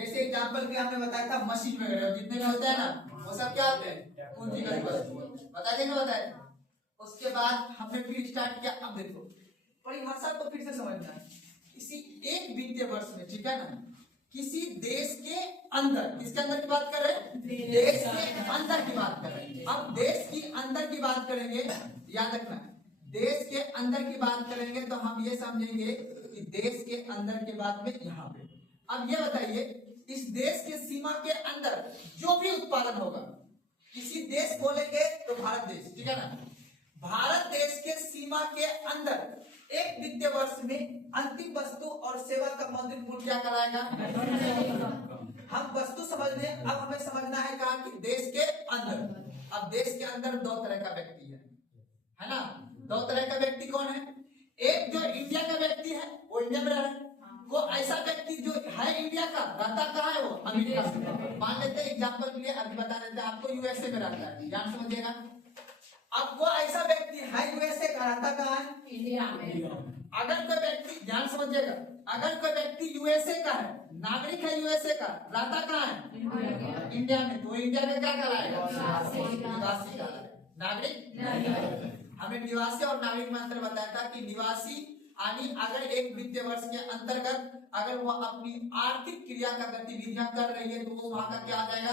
जैसे एग्जांपल के हमने बताया था मशीन वगैरह जितने भी होते हैं ना वो सब क्या होते हैं, पूंजीगत वस्तु होते हैं। बताया नहीं बताया। उसके बाद हमने फिर स्टार्ट किया। अब देखो परिभाषा को फिर से समझना है। किसी एक वित्तीय वर्ष में, ठीक है ना, किसी देश के अंदर, किसके अंदर की बात कर रहे हैं, देश के अंदर की बात कर रहे हैं। अब देश की अंदर की बात करेंगे, याद रखना, देश के अंदर की बात करेंगे तो हम ये समझेंगे कि देश के अंदर के बाद में यहाँ पे। अब ये बताइए इस देश के सीमा के अंदर जो भी उत्पादन होगा, किसी देश बोलेंगे तो भारत देश, ठीक है ना, भारत देश के सीमा के अंदर एक वित्तीय वर्ष में अंतिम वस्तु और सेवा का मौद्रिक मूल्य क्या कराएगा। हम वस्तु समझ लें, अब हमें समझना है कहा कि देश के अंदर। अब देश के अंदर दो तरह का व्यक्ति है ना। दो तरह का व्यक्ति कौन है, एक जो इंडिया का व्यक्ति है वो इंडिया में रह रहा है, वो ऐसा व्यक्ति जो है इंडिया का रहता कहाँ है, वो अमेरिका में। मान लेते हैं एग्जाम्पल के लिए अभी बता देते हैं आपको, यूएसए में रहता है, ध्यान समझिएगा। अब वो ऐसा व्यक्ति है यूएसए का, रहता कहाँ है, इंडिया में। अगर कोई व्यक्ति, ध्यान समझिएगा, अगर कोई व्यक्ति यूएसए का है, नागरिक है यूएसए का, रहता कहाँ है, इंडिया में, तो इंडिया में क्या कराएगा, निवासी कराएगा। नागरिक, हमें निवासी और नागरिक में अंतर बताया था कि निवासी यानी अगर एक वित्तीय वर्ष के अंतर्गत अगर वो अपनी आर्थिक क्रिया का गतिविधियां कर रही है तो वो वहां का क्या आ जाएगा।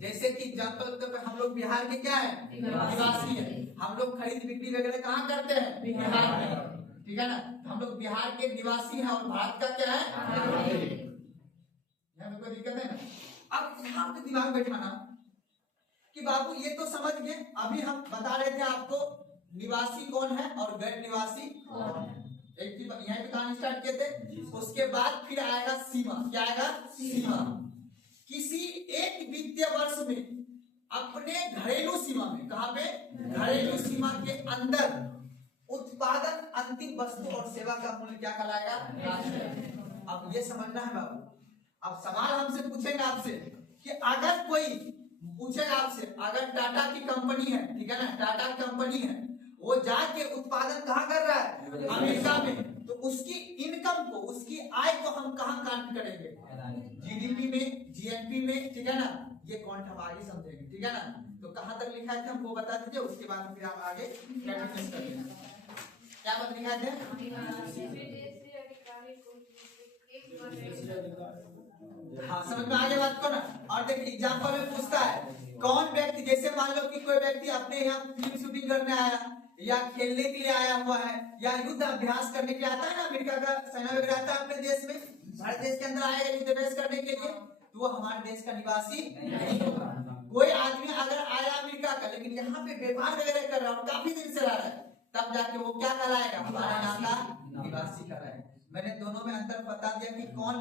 जैसे कि एग्जाम्पल तो हम लोग बिहार के क्या है, निवासी है। हम लोग खरीद बिक्री वगैरह कहाँ करते हैं, बिहार में, ठीक है ना। हम लोग बिहार के निवासी हैं और भारत का क्या है, यहाँ कोई दिक्कत है ना। अब यहाँ पे दिमाग बैठाना कि बाबू ये तो समझ गए, अभी हम बता रहे थे आपको निवासी कौन है और गैर निवासी एक यहाँ पे कहानी स्टार्ट किए थे। उसके बाद फिर आएगा सीमा, क्या आएगा, सीमा। किसी एक वित्तीय वर्ष में अपने घरेलू सीमा में, कहां पे, घरेलू सीमा के अंदर उत्पादन अंतिम वस्तु और सेवा का मूल्य क्या कहलाएगा। अब ये समझना है बाबू। अब सवाल हमसे पूछेगा आपसे कि अगर कोई पूछेगा आपसे, अगर टाटा की कंपनी है, ठीक है ना, टाटा कंपनी है, वो जाके उत्पादन कहाँ कर रहा है, अमेरिका में, तो उसकी इनकम को, उसकी आय को हम कहाँ काउंट करेंगे, जीडीपी में, जीएनपी में, ठीक है ना। ये काउंट हम आगे समझेंगे, ठीक है ना। तो कहाँ तक लिखा है हमको बता दीजिए, उसके बाद फिर हम आगे प्रैक्टिस करेंगे। क्या बात लिखा है, हाँ समझ में आगे बात को ना। और देखिए एग्जाम्पल में पूछता है कौन व्यक्ति, जैसे मान लो कि कोई व्यक्ति अपने यहाँ फिल्म शूटिंग करने आया या खेलने के लिए आया हुआ है या युद्ध अभ्यास करने के लिए आता है ना, अमेरिका का सेना वगैरह आता है अपने देश में, भारत देश के अंदर आएगा युद्ध अभ्यास करने के लिए, तो वो हमारे देश का निवासी नहीं होगा। कोई आदमी अगर आया अमेरिका का लेकिन यहाँ पे व्यापार वगैरह कर रहा है और काफी दिन से रह रहा है, तब जाके वो क्या कहलाएगा, हमारे यहाँ का निवासी कहलाएगा। मैंने दोनों में अंतर बता दिया कि कौन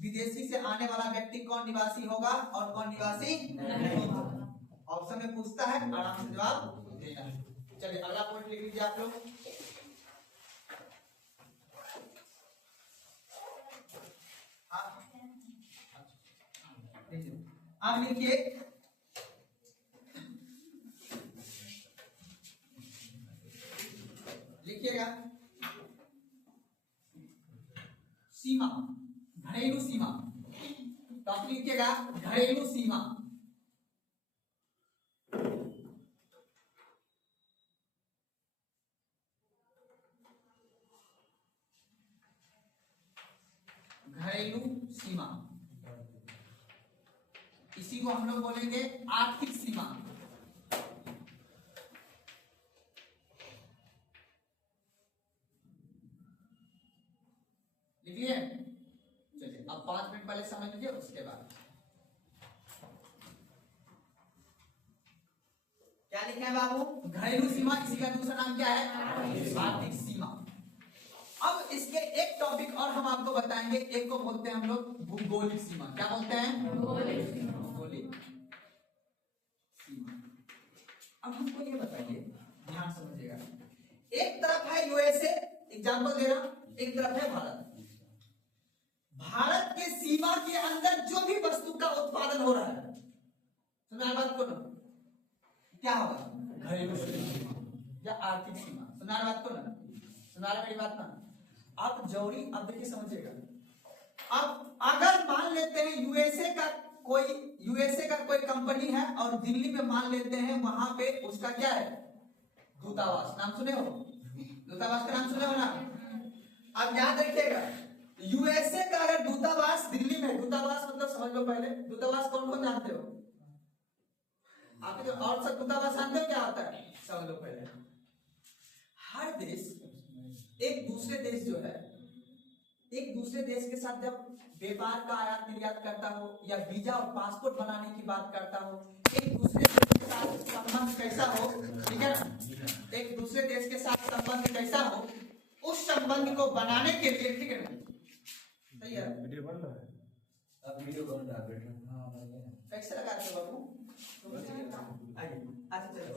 विदेशी से आने वाला व्यक्ति कौन निवासी होगा और कौन निवासी नहीं होगा। ऑप्शन में पूछता है, आराम से जवाब देना है। चलिए अगला पॉइंट लिख लीजिए आप लोग। आप लिखिए लिखिएगा सीमा, घरेलू सीमा, तो आप लिखिएगा घरेलू सीमा। घरेलू सीमा, इसी को हम लोग बोलेंगे आर्थिक सीमा। लिख लिए? चलिए अब 5 मिनट पहले समझ लीजिए, उसके बाद क्या लिखा है बाबू, घरेलू सीमा। इसी का दूसरा नाम क्या है, आर्थिक सीमा। अब इसके एक टॉपिक और हम आपको बताएंगे, एक को बोलते हैं हम लोग भूगोलिक सीमा। क्या बोलते हैं, भूगोलिक सीमा। अब हमको ये बताइए, ध्यान समझिएगा, एक तरफ है यूएसए, एग्जांपल दे रहा, एक तरफ है भारत। भारत के सीमा के अंदर जो भी वस्तु का उत्पादन हो रहा है, सुना बात को ना, क्या होगा, घरेलू सीमा या आर्थिक सीमा। सुना बात को ना, सुना मेरी बात ना। आप जौहरी, अब देखिए समझिएगा, अब अगर मान लेते हैं यूएसए का कोई कंपनी है और दिल्ली में मान लेते हैं वहां पे उसका क्या है, दूतावास। नाम सुने हो, दूतावास का नाम सुने हो ना। अब याद रखिएगा, यूएसए का अगर दूतावास दिल्ली में, दूतावास मतलब समझ लो पहले, दूतावास कौन कौन जानते हो आप, जो और सब दूतावास जानते हो क्या होता है, समझ लो पहले। हर देश एक दूसरे देश जो है, एक दूसरे देश के साथ जब व्यापार का आयात निर्यात करता हो या वीजा और पासपोर्ट बनाने की बात करता हो, एक दूसरे देश के साथ संबंध कैसा हो, ठीक है ना, एक दूसरे देश के साथ संबंध कैसा हो, उस संबंध को बनाने के लिए, ठीक है ना, सही है, वीडियो बन रहा है, अब वीडियो बन रहा है बेटा, हां कैसे लगाते हो बाबू, आइए, अच्छा चलो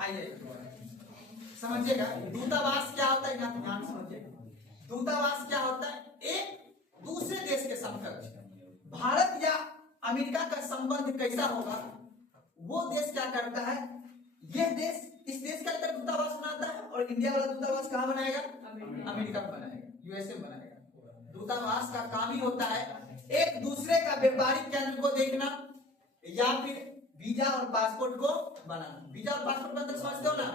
आइए समझिएगा। दूतावास क्या होता है, यहाँ ध्यान समझिएगा। दूतावास क्या होता है, एक दूसरे देश के समकक्ष भारत या अमेरिका का संबंध कैसा होगा, वो देश क्या करता है, यह देश इस देश के अंदर दूतावास बनाता है और इंडिया वाला दूतावास कहाँ बनाएगा, अमेरिका में बनाएगा, यूएसए में बनाएगा। दूतावास का काम ही होता है एक दूसरे का व्यापारिक केंद्र को देखना या फिर वीजा और पासपोर्ट को बनाना। वीजा और पासपोर्ट मतलब समझते हो ना,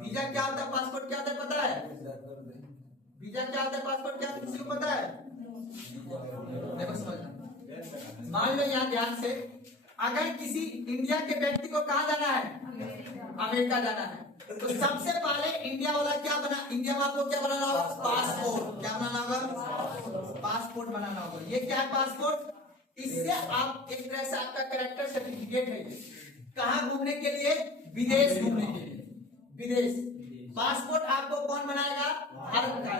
वीजा क्या होता है, पासपोर्ट क्या होता है पता है, वीजा क्या होता है, पासपोर्ट क्या होता है, किसी को पता है, देखो समझना। मान लो यहाँ ध्यान से, अगर किसी इंडिया के व्यक्ति को कहाँ जाना है, अमेरिका जाना है, तो सबसे पहले इंडिया वाला क्या बना, इंडिया वाला को क्या बनाना होगा, पासपोर्ट, क्या बनाना होगा, पासपोर्ट बनाना होगा। ये क्या है, पासपोर्ट, इससे आप एक तरह से आपका कैरेक्टर सर्टिफिकेट है, कहाँ घूमने के लिए, विदेश घूमने के लिए, विदेश। पासपोर्ट आपको कौन बनाएगा, भारत का,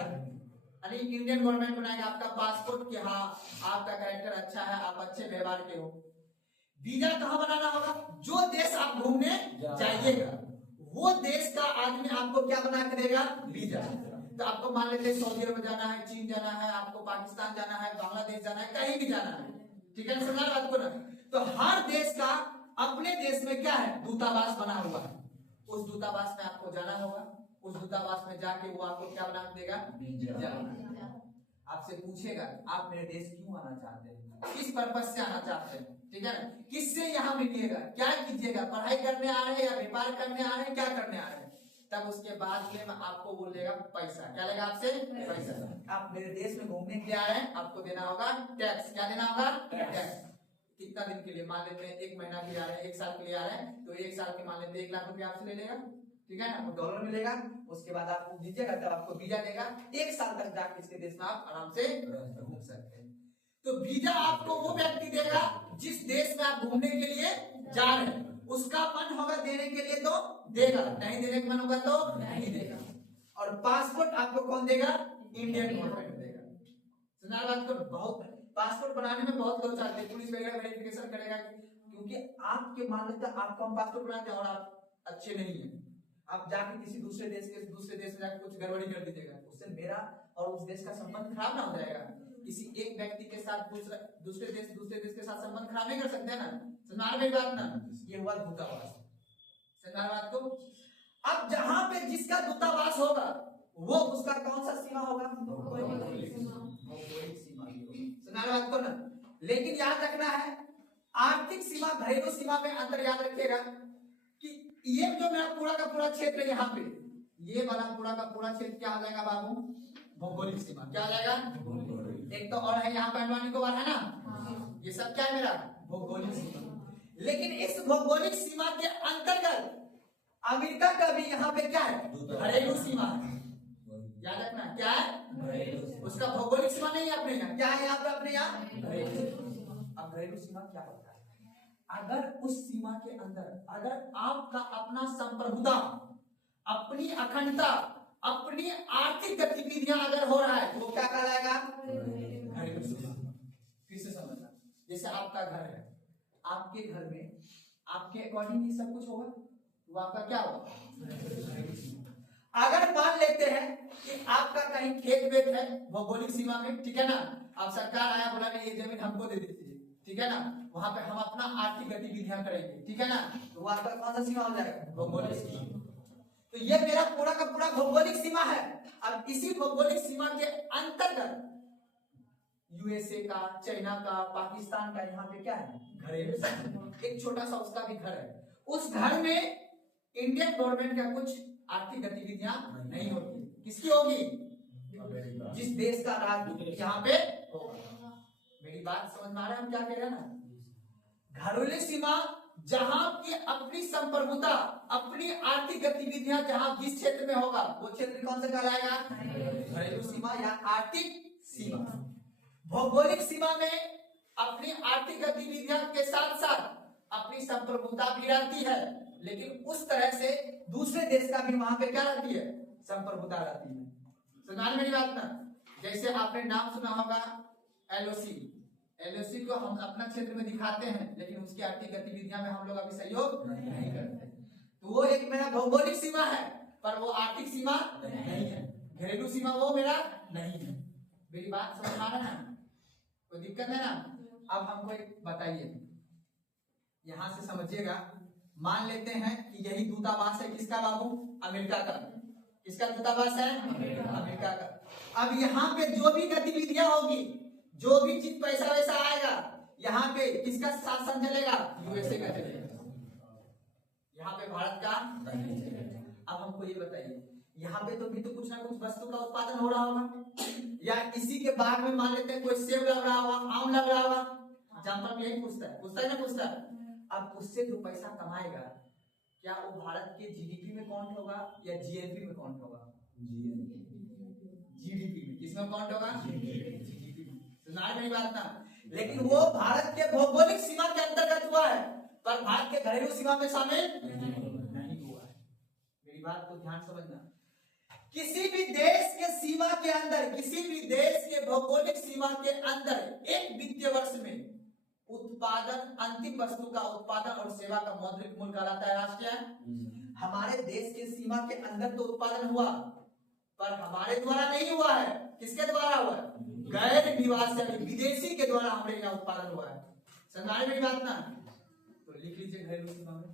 यानी इंडियन गवर्नमेंट बनाएगा आपका पासपोर्ट कि हाँ आपका कैरेक्टर अच्छा है, आप अच्छे व्यवहार के हो। वीजा कहाँ बनाना होगा, जो देश आप घूमने जाइएगा वो देश का आदमी आपको क्या बना के देगा, वीजा। तो आपको मान लेते हैं सऊदी अरब जाना है, चीन जाना है, आपको पाकिस्तान जाना है, बांग्लादेश जाना है, कहीं भी जाना है, ठीक है, समझा बात को ना। तो हर देश का अपने देश में क्या है, दूतावास बना हुआ है, उस दूतावास में आपको जाना होगा, उस दूतावास में जाके वो आपको क्या बना देगा, वीजा। आपसे पूछेगा आप मेरे देश क्यों आना चाहते हैं, किस पर्पस से आना चाहते हैं, ठीक है ना, किससे यहाँ मिलिएगा, क्या कीजिएगा, पढ़ाई करने आ रहे हैं या व्यापार करने आ रहे हैं, क्या करने आ रहे हैं। तब उसके बाद में आपको बोलेगा पैसा, क्या लेगा आपसे, पैसा। आप मेरे देश में घूमने के लिए आ रहे हैं, आपको देना होगा टैक्स, क्या देना होगा, टैक्स। कितना दिन के लिए, मान लेते हैं 1 महीना के लिए आ रहे हैं, 1 साल के लिए आ रहे हैं, तो 1 साल के मान लेते हैं 1 लाख रुपया आपसे ले लेगा, ठीक है ना, वो डॉलर मिलेगा। उसके बाद आपको दीजिएगा तब आपको वीजा देगा, 1 साल तक जाके इसके देश में आप आराम से घूम सकते हैं। तो वीजा आपको वो व्यक्ति देगा जिस देश में आप घूमने के लिए जा रहे हैं, उसका मन होगा देने के लिए तो देगा, नहीं देने का मन होगा तो नहीं देगा। और पासपोर्ट आपको कौन देगा, इंडियन गवर्नमेंट देगा। सुना बात को, बहुत पासपोर्ट बनाने में बहुत लोग चाहते हैं, पुलिस वगैरह वेरिफिकेशन करेगा, क्योंकि आपके मान लेते आपको हम पासपोर्ट बनाते हैं और आप अच्छे नहीं है, आप जाके किसी दूसरे देश में जाके कुछ गड़बड़ी कर दीजिएगा, उससे मेरा और उस देश का संबंध खराब ना हो जाएगा। किसी एक व्यक्ति के साथ दूसरे देश के साथ संबंध खराब नहीं कर सकते हैं ना, समझ मेरी बात ना। ये हुआ दूतावास, समझ बात को। अब जहां पे जिसका दूतावास होगा वो उसका कौन सा सीमा होगा, भौगोलिक सीमा, समझ बात को ना। लेकिन याद रखना है, आर्थिक सीमा घरेलू सीमा में अंतर याद रखिएगा कि ये जो मेरा पूरा का पूरा क्षेत्र है, यहाँ पे ये वाला पूरा का पूरा क्षेत्र क्या हो जाएगा बाबू, भौगोलिक सीमा, क्या हो जाएगा, एक तो और है यहाँ पे अंडमान निकोबार है ना, ये सब क्या है मेरा भौगोलिक सीमा। लेकिन इस भौगोलिक सीमा के अंतर्गत अमेरिका का भी यहाँ पे क्या है, घरेलू सीमा है, याद रखना क्या है, उसका भौगोलिक सीमा नहीं है अपने यहाँ, क्या है यहाँ पे अपने यहाँ घरेलू। अब घरेलू सीमा क्या होता है, अगर उस सीमा के अंदर अगर आपका अपना संप्रभुता, अपनी अखंडता, अपनी आर्थिक गतिविधियां अगर हो रहा है तो वो क्या कहलाएगा, घरेलू सीमा। फिर से समझना, जैसे आपका घर है, आपके घर में आपके अकॉर्डिंग ही सब कुछ होगा, वो आपका क्या होगा। अगर मान लेते हैं कि आपका कहीं खेत वेत है भौगोलिक सीमा में, ठीक है ना, आप सरकार आया बोला नहीं ये जमीन हमको दे दीजिए, ठीक है ना, वहां पे हम अपना आर्थिक गतिविधियां करेंगे, ठीक है ना, तो वो आपका कौन सा सीमा हो जाएगा, भौगोलिक सीमा। तो ये मेरा पूरा का पूरा भौगोलिक सीमा है। अब इसी भौगोलिक सीमा के अंतर्गत यूएसए का, चाइना का, पाकिस्तान का, यहाँ पे क्या है घरेलू सीमा। एक छोटा सा उसका भी घर है, उस घर में इंडियन गवर्नमेंट का कुछ आर्थिक गतिविधियां नहीं होती। किसकी होगी? जिस देश का राज यहाँ पे होगा। मेरी बात समझ में आ रहा है हम क्या कह रहे हैं ना? घरेलू सीमा जहां की अपनी संप्रभुता, अपनी आर्थिक गतिविधियां जहां जिस क्षेत्र में होगा वो क्षेत्र कौन सा कहलाएगा? घरेलू सीमा या आर्थिक सीमा। भौगोलिक सीमा में अपनी आर्थिक गतिविधियों के साथ साथ अपनी संप्रभुता भी रहती है, लेकिन उस तरह से दूसरे देश का भी वहां पे क्या रहती है? संप्रभुता रहती है। सुना मेरी बात ना? जैसे आपने नाम सुना होगा एलओसी। एलओसी को हम अपना क्षेत्र में दिखाते हैं, लेकिन उसकी आर्थिक गतिविधियां में हम लोग अभी सहयोग नहीं करते। तो वो एक मेरा भौगोलिक सीमा है, पर वो आर्थिक सीमा नहीं है। घरेलू सीमा वो मेरा नहीं है। मेरी बात समझ में आ रहा है? कोई दिक्कत है ना? अब हमको एक बताइए, यहां से समझिएगा। मान लेते हैं कि यही दूतावास है किसका बाबू? अमेरिका का। किसका दूतावास है? अमेरिका का। अब यहाँ पे जो भी गतिविधियां होगी, जो भी चीज पैसा वैसा आएगा, यहाँ पे किसका शासन चलेगा? यूएसए का चलेगा। यहाँ पे भारत का नहीं चलेगा। अब हमको ये बताइए, यहाँ पे तो भी तो कुछ ना कुछ वस्तु का उत्पादन हो रहा होगा, या इसी के बाग में मान लेते हैं कोई सेब लग रहा होगा, आम लग रहा होगा। एग्जाम्पल यही पूछता है ना पूछता है। अब उससे जो पैसा कमाएगा, क्या वो भारत के जीडीपी में काउंट होगा या जीएनपी में काउंट होगा? जीडीपी में। किसमें काउंट होगा? जीडीपी में। सुना मेरी बात ना? लेकिन वो भारत के भौगोलिक सीमा के अंतर्गत हुआ है, पर भारत के घरेलू सीमा में शामिल नहीं हुआ है। मेरी बात को ध्यान समझना। किसी भी देश के सीमा के अंदर, किसी भी देश के भौगोलिक सीमा के अंदर एक वित्तीय वर्ष में उत्पादन, अंतिम वस्तु का उत्पादन और सेवा का मौद्रिक मूल्य कहलाता है राष्ट्रीय। हमारे देश के सीमा के अंदर तो उत्पादन हुआ, पर हमारे द्वारा नहीं हुआ है। किसके द्वारा हुआ है? गैर निवासी विदेशी के द्वारा हमारे यहाँ उत्पादन हुआ है। समझ मेरी बात ना? तो लिख लीजिए घरेलू सीमा में।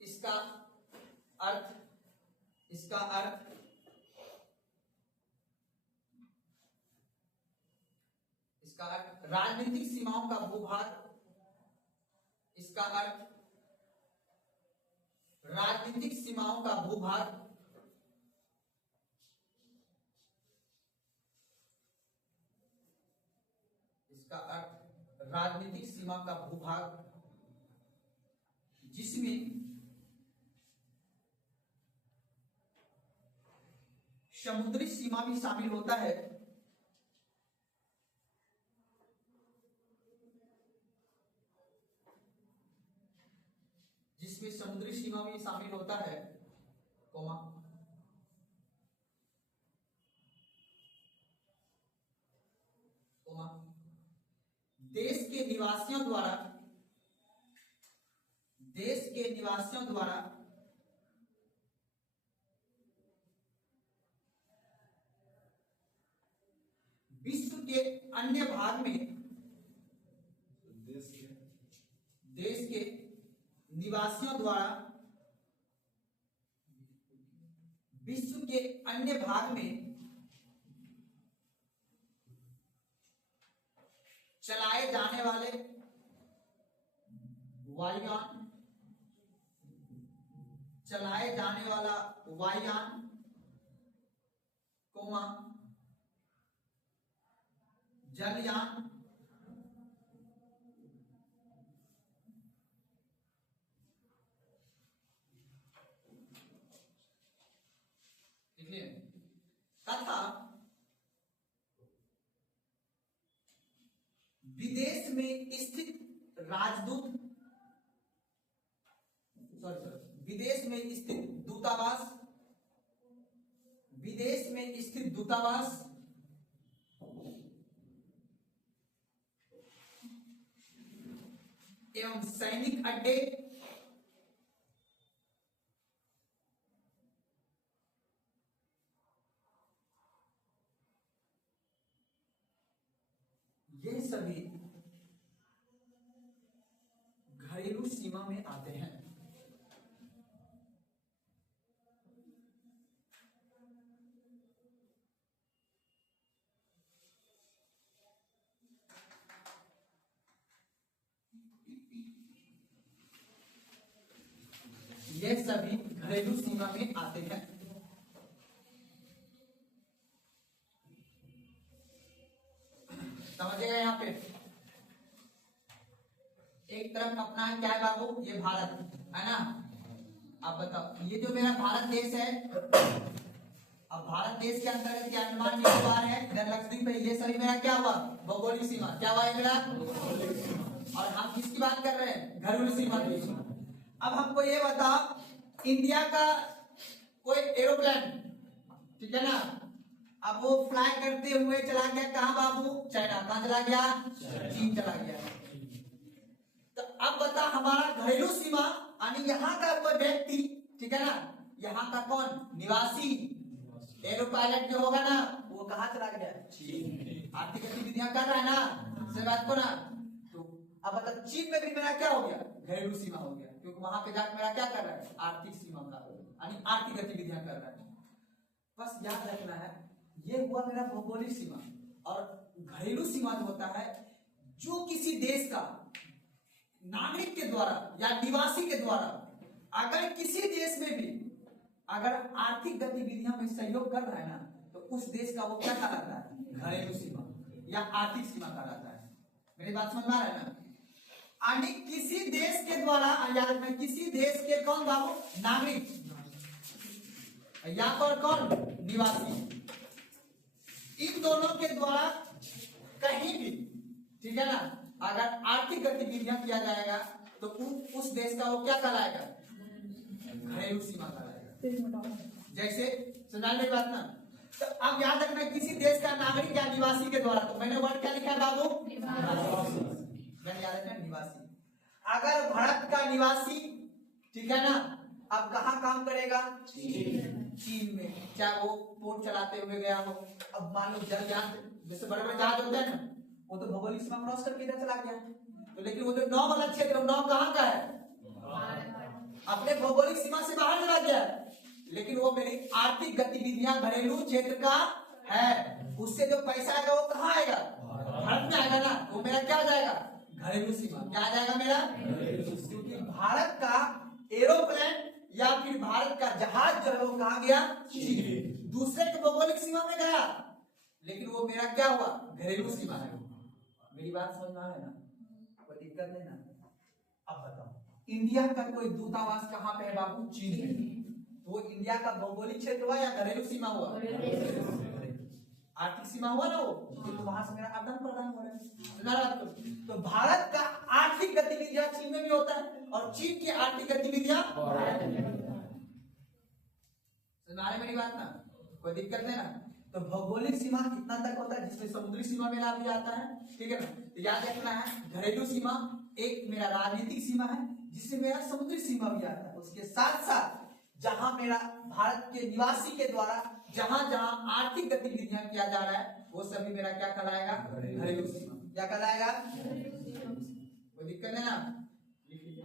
इसका अर्थ, इसका अर्थ राजनीतिक सीमाओं का भूभाग, इसका अर्थ राजनीतिक सीमाओं का भूभाग, इसका अर्थ राजनीतिक सीमा का भूभाग जिसमें समुद्री सीमा भी शामिल होता है, जिसमें समुद्री सीमा भी शामिल होता है, कोमा देश के निवासियों द्वारा, देश के निवासियों द्वारा विश्व के अन्य भाग में, देश के निवासियों द्वारा विश्व के अन्य भाग में चलाए जाने वाले वायुयान, चलाए जाने वाला वायुयान, कोमा जलयान, तथा विदेश में स्थित राजदूत, विदेश में स्थित दूतावास, विदेश में स्थित दूतावास एवं सैनिक अड्डे, ये सभी घरेलू सीमा में आते हैं। ये सभी घरेलू सीमा में आते हैं। समझिएगा यहाँ पे एक तरफ अपना है क्या है बाबू, ये भारत है ना। आप बताओ ये जो मेरा भारत देश है, अब भारत देश के अंतर्गत क्या अंडमान निकोबार है, इधर लक्षद्वीप है, ये सभी मेरा क्या हुआ भौगोलिक सीमा। क्या हुआ है मेरा, और हम किसकी बात कर रहे हैं, घरेलू सीमा की। अब हमको ये बताओ इंडिया का कोई एरोप्लेन, ठीक है ना, अब वो फ्लाई करते हुए चला गया कहाँ बाबू, चाइना। कहाँ चला गया, चीन चला गया। तो अब बता हमारा घरेलू सीमा यानी यहाँ का कोई व्यक्ति, ठीक है ना, यहाँ का कौन निवासी एरो पायलट जो होगा ना, वो कहाँ चला गया, चीन। आर्थिक गतिविधियां कर रहा है ना, से बात को ना। तो अब मतलब चीन में भी मेरा क्या हो गया, घरेलू सीमा हो गया, क्योंकि वहां पे जाकर मेरा क्या कर रहा है, आर्थिक सीमा का यानी आर्थिक गतिविधियां कर रहा है। बस याद रखना है ये हुआ मेरा भौगोलिक सीमा। और घरेलू सीमा जो होता है जो किसी देश का नागरिक के द्वारा या निवासी के द्वारा अगर किसी देश में भी अगर आर्थिक गतिविधियां में सहयोग कर रहा है ना, तो उस देश का वो क्या कहलाता है, घरेलू सीमा या आर्थिक सीमा कहलाता है। मेरी बात समझ में आ रहा है ना। यानी किसी देश के द्वारा, याद रखना किसी देश के कौन बाबू, नागरिक या पर कौन निवासी, इन दोनों के द्वारा कहीं भी, ठीक है ना, अगर आर्थिक गतिविधियां किया जाएगा तो उस देश का वो क्या कहलाएगा, घरेलू सीमा कहलाएगा। जैसे सुना मेरी बात ना। तो अब याद रखना किसी देश का नागरिक या निवासी के द्वारा, तो मैंने वर्ड क्या लिखा है बाबू, मैंने याद रखना निवासी। अगर भारत का निवासी, ठीक है ना, अब कहाँ काम करेगा, चीन में, चाहे वो पोर्ट चलाते हुए गया हो। अब मान लो जहाज, जैसे बड़े बड़े जहाज होते हैं ना, वो तो भौगोलिक सीमा क्रॉस करके इधर चला गया, तो लेकिन वो जो नौ वाला क्षेत्र, नौ कहाँ का है, अपने भौगोलिक सीमा से बाहर चला गया, लेकिन वो मेरी आर्थिक गतिविधियां घरेलू क्षेत्र का है। उससे जो पैसा आएगा वो कहाँ आएगा, भारत में आएगा ना, वो मेरा क्या हो जाएगा, घरेलू सीमा। क्या आ जाएगा मेरा, क्योंकि भारत का एरोप्लेन या फिर भारत का जहाज जो है वो कहाँ गया, चीन। दूसरे के भौगोलिक सीमा में गया, लेकिन वो मेरा क्या हुआ, घरेलू सीमा है। मेरी बात समझ में आ रहा है ना, कोई दिक्कत नहीं ना। अब बताओ इंडिया का कोई दूतावास कहाँ पे है बाबू, चीन में। तो वो इंडिया का भौगोलिक क्षेत्र हुआ या घरेलू सीमा हुआ, आर्थिक सीमा हुआ ना वो, तो वहां से मेरा आदान प्रदान हो रहा है। तो भारत का आर्थिक गतिविधियां चीन में भी होता है और चीन की आर्थिक गतिविधियां सुनारे मेरी बात ना, कोई दिक्कत नहीं ना। तो भौगोलिक सीमा कितना तक होता है, जिसमें समुद्री सीमा मेरा भी आता है, ठीक है ना। तो याद रखना है घरेलू सीमा एक मेरा राजनीतिक सीमा है, जिसमें मेरा समुद्री सीमा भी आता है। उसके साथ साथ जहां मेरा भारत के निवासी के द्वारा जहां जहां आर्थिक गतिविधियां किया जा रहा है, वो सभी मेरा क्या कहलाएगा, घरेलू सीमा। क्या कहलाएगा, कोई दिक्कत नहीं ना, लिख लीजिए।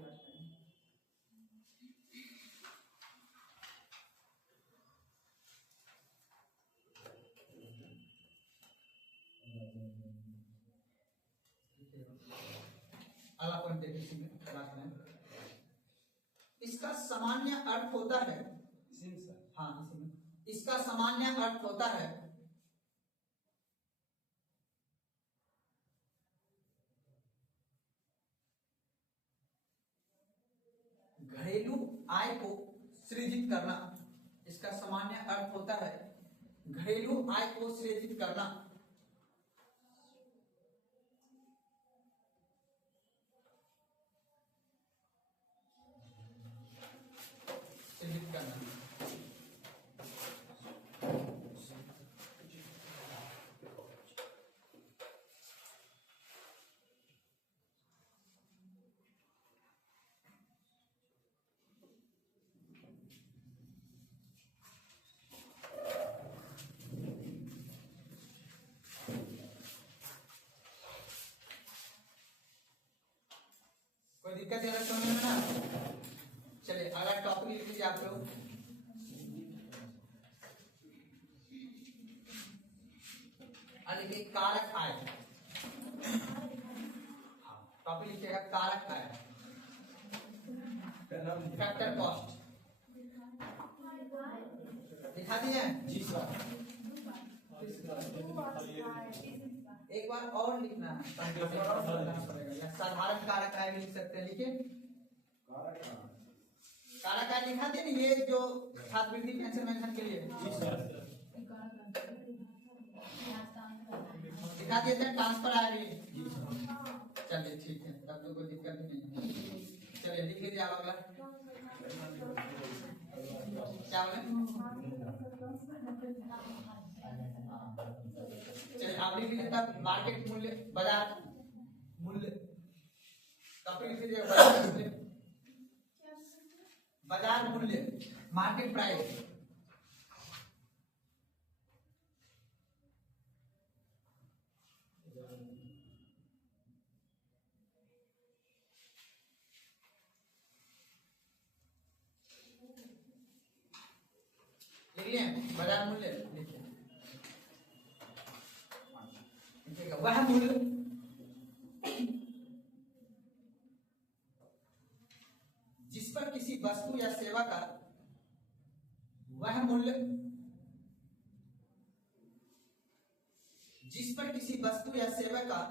इसका सामान्य अर्थ होता है, हाँ इसका सामान्य अर्थ होता है घरेलू आय को सृजित करना। इसका सामान्य अर्थ होता है घरेलू आय को सृजित करना। सृजित करना। दिक्कत है समझने में ना। चलिए अगला टॉपिक लिख लीजिए आप लोग। देखिए कारक आय, टॉपिक लिखिएगा कारक आय, फैक्टर कॉस्ट। दिखा दिए जी सर। एक बार और लिखना है, या साधारण कारक आय भी लिख सकते हैं। लिखिए कारक आय लिखा दिए ना, ये जो छात्रवृत्ति पेंशन मेंशन के लिए दिखा दिए थे, ट्रांसफर आय भी। चलिए ठीक है, तब तो कोई दिक्कत नहीं है। चलिए लिख लीजिए आप अगला। क्या बोले? चलिए आप लिख लीजिए तब मार्केट मूल्य, बाजार मूल्य। तब लिख लीजिए बाजार मूल्य, बाजार मूल्य, मार्केट प्राइस। लिखिए बाजार मूल्य, लिखिए वह मूल्य जिस पर किसी वस्तु या सेवा का, वह मूल्य जिस पर किसी वस्तु या सेवा का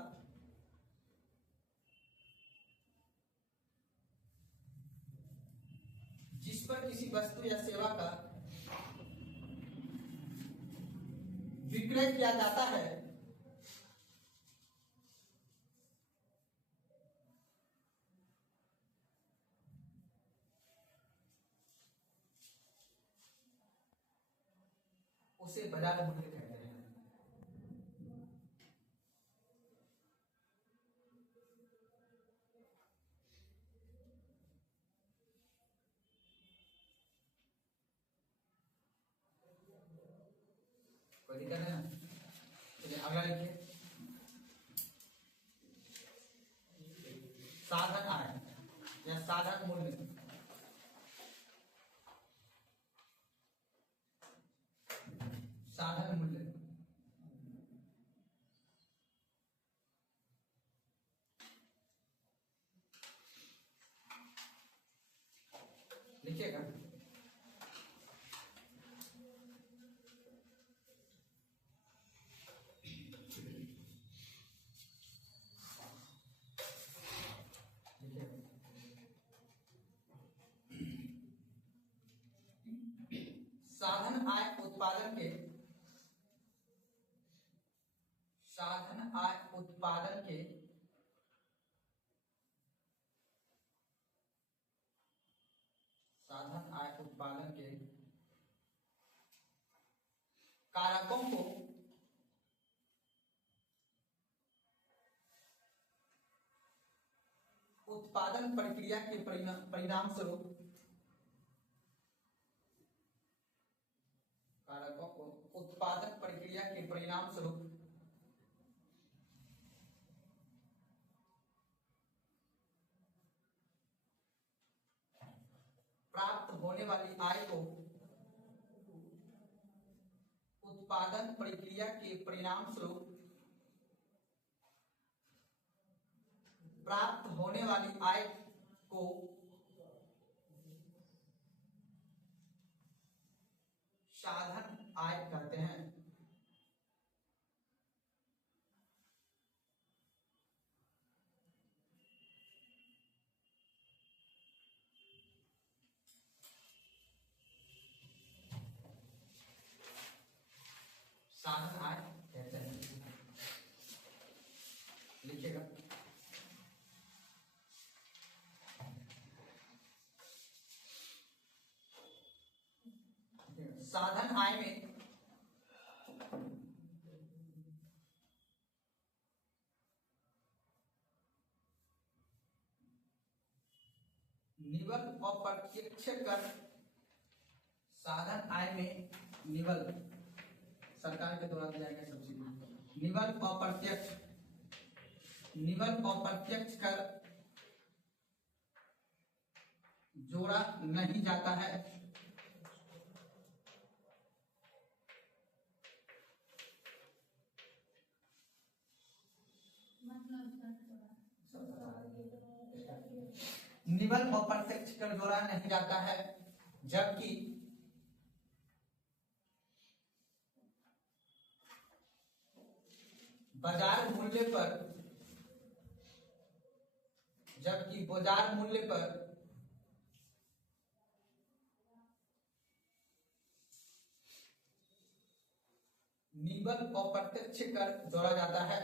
जिस पर किसी वस्तु या सेवा का विक्रय किया जाता है, उसे बाजार मूल्य कहते हैं। कोई दिक्कत है ना? चलिए अगला लिखिए साधन आय या साधन मूल्य। साधन मूल्य लिखिएगा। साधन आय उत्पादन के, साधन आय उत्पादन के साधन आय उत्पादन के कारकों को उत्पादन प्रक्रिया के परिणाम स्वरूप, कारकों को उत्पादन प्रक्रिया के परिणाम स्वरूप प्राप्त होने वाली आय को उत्पादन प्रक्रिया के परिणाम स्वरूप प्राप्त होने वाली आय को साधन आय कहते हैं। साधन आय कहते हैं। लिखिएगा साधन आय में निवल और प्रत्यक्ष कर, साधन आय में निवल सरकार के द्वारा दिया गया सब्सिडी, निवल और प्रत्यक्ष, निवल और प्रत्यक्ष कर जोड़ा नहीं जाता है। निबल और प्रत्यक्ष कर जोड़ा नहीं जाता है, जबकि बाजार मूल्य पर निबल और प्रत्यक्ष कर जोड़ा जाता है।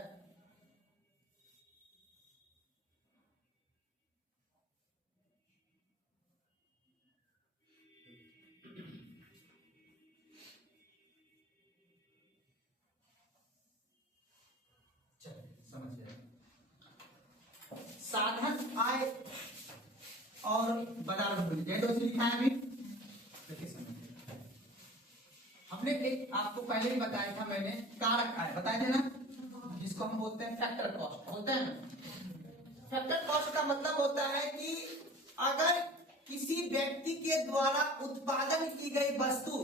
साधन आय और बाजार मूल्य दो लिखा है अभी। हमने एक आपको पहले ही बताया था मैंने, कारक आय बताया थे ना, जिसको हम बोलते हैं फैक्टर कॉस्ट, बोलते हैं ना। फैक्टर कॉस्ट का मतलब होता है कि अगर किसी व्यक्ति के द्वारा उत्पादन की गई वस्तु,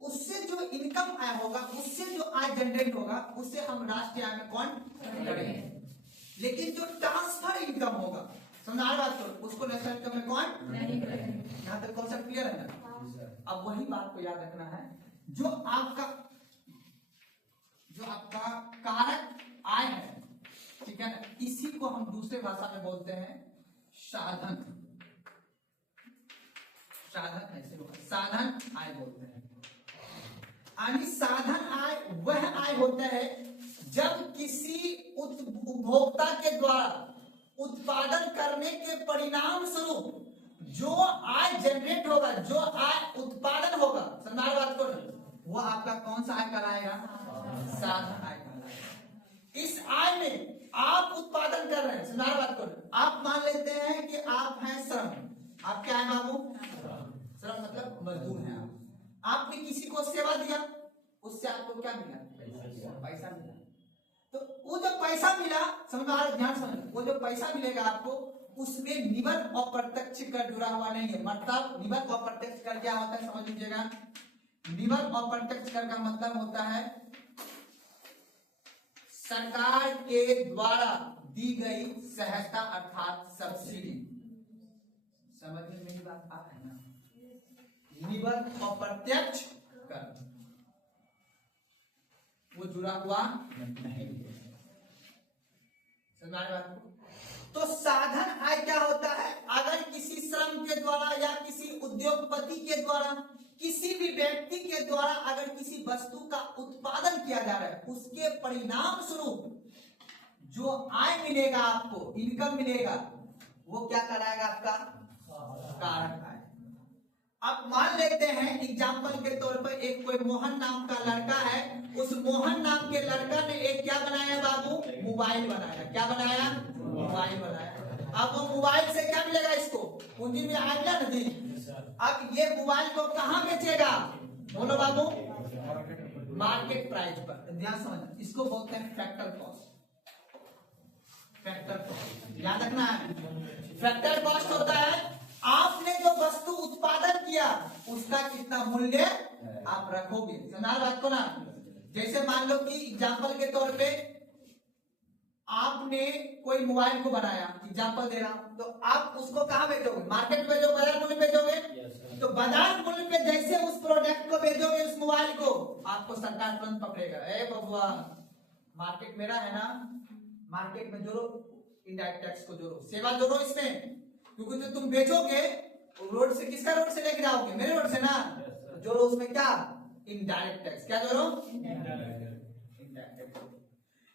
उससे जो इनकम आय होगा, उससे जो आय जनरेट होगा, उससे हम राष्ट्रीय आय में कौन करेंगे। लेकिन जो ट्रांसफर इनकम होगा, समझा बात को, उसको नेशनल इनकम में कौन नहीं करेंगे। यहाँ तक कॉन्सेप्ट क्लियर है ना। अब वही बात को याद रखना है, जो आपका कारक आय है, ठीक है ना, इसी को हम दूसरे भाषा में बोलते हैं साधन। ऐसे होगा, साधन आय बोलते हैं। यानी साधन आय वह आय होता है जब किसी उपभोक्ता के द्वारा उत्पादन करने के परिणाम स्वरूप जो आय जनरेट होगा, जो आय उत्पादन होगा, समझ बात को, वो आपका कौन सा आय कहलाएगा, साधन आय कहलाएगा। इस आय में आप उत्पादन कर रहे हैं, समझ बात को, आप मान लेते हैं कि आप हैं श्रम, आप क्या है बाबू, श्रम मतलब मजदूर हैं आप। आपने किसी को सेवा दिया, उससे आपको क्या मिला, पैसा मिला। तो वो जो पैसा मिला, समझ में, ध्यान समझ, वो जो पैसा मिलेगा आपको, उसमें निबल और प्रत्यक्ष कर जुड़ा हुआ नहीं है। मतलब निबल और प्रत्यक्ष कर क्या होता है, समझ लीजिएगा। निबल और प्रत्यक्ष कर का मतलब होता है सरकार के द्वारा दी गई सहायता अर्थात सब्सिडी। समझ में मेरी बात आ रही है ना। निबल और प्रत्यक्ष कर वो जुड़ा हुआ नहीं है, समझ बात को। तो साधन आय क्या होता है, अगर किसी श्रम के द्वारा या किसी उद्योगपति के द्वारा, किसी भी व्यक्ति के द्वारा अगर किसी वस्तु का उत्पादन किया जा रहा है, उसके परिणाम स्वरूप जो आय मिलेगा आपको, इनकम मिलेगा, वो क्या कहलाएगा, आपका कारक आय। अब मान लेते हैं एग्जाम्पल के तौर पर, एक कोई मोहन नाम का लड़का है, उस मोहन नाम के लड़का ने एक क्या बनाया बाबू, मोबाइल बनाया। क्या बनाया, मोबाइल बनाया। अब वो मोबाइल से क्या मिलेगा, इसको पूंजी में आएगा ना जी। अब ये मोबाइल को कहाँ बेचेगा, बोलो बाबू, मार्केट प्राइस पर। ध्यान समझ, इसको बोलते हैं फैक्टर कॉस्ट। फैक्टर कॉस्ट याद रखना है। फैक्टर कॉस्ट होता है आपने जो वस्तु उत्पादन किया, उसका कितना मूल्य आप रखोगे, समझा बात को ना। जैसे मान लो कि एग्जाम्पल के तौर पे आपने कोई मोबाइल को बनाया, एग्जाम्पल दे रहा हूं, तो आप उसको कहाँ बेचोगे, मार्केट में बेचोगे, बाजार मूल्य बेचोगे। तो बाजार मूल्य पे जैसे उस प्रोडक्ट को बेचोगे, उस मोबाइल को, आपको सरकार तुरंत पकड़ेगा, ए बबुआ मार्केट मेरा है ना, मार्केट में जोड़ो, इनडायरेक्ट टैक्स को जोड़ो, सेवा जोड़ो इसमें, क्योंकि जो तुम बेचोगे रोड से, किसका रोड से लेके जाओगे, मेरे रोड से ना, जोड़ो उसमें क्या, इनडायरेक्ट टैक्स। क्या जोड़ो, इनडायरेक्ट।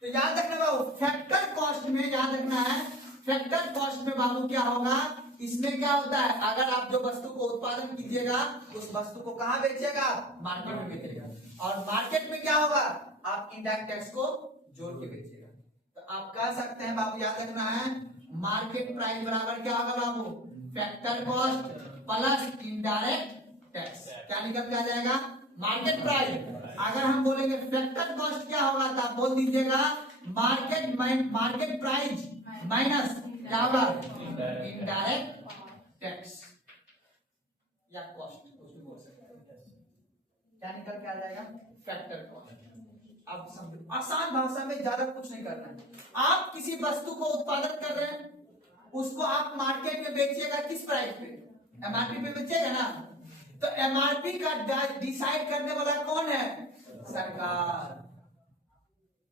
तो याद रखना बाबू, फैक्टर कॉस्ट में याद रखना है, फैक्टर कॉस्ट में बाबू क्या होगा, इसमें क्या होता है, अगर आप जो वस्तु को उत्पादन कीजिएगा, उस वस्तु को कहाँ बेचेगा, मार्केट में बेचेगा, और मार्केट में क्या होगा, आप इनडायरेक्ट टैक्स को जोड़ के बेचेगा। तो आप कह सकते हैं बाबू, याद रखना है, मार्केट प्राइस बराबर क्या होगा बाबू, factor cost plus indirect tax. क्या निकल के आ जाएगा, मार्केट प्राइस। अगर हम बोलेंगे फैक्टर कॉस्ट क्या होगा, तो आप बोल दीजिएगा मार्केट प्राइस माइनस क्या होगा, इनडायरेक्ट टैक्स। या कॉस्ट कुछ भी बोल सकते हैं। क्या निकल के आ जाएगा? Factor cost. आप समझो, आसान भाषा में ज्यादा कुछ नहीं करना है। आप किसी वस्तु को उत्पादन कर रहे हैं, उसको आप मार्केट में बेचिएगा किस प्राइस पे? एमआरपी पे बेचेगा ना, तो एमआरपी का डिसाइड करने वाला कौन है? सरकार।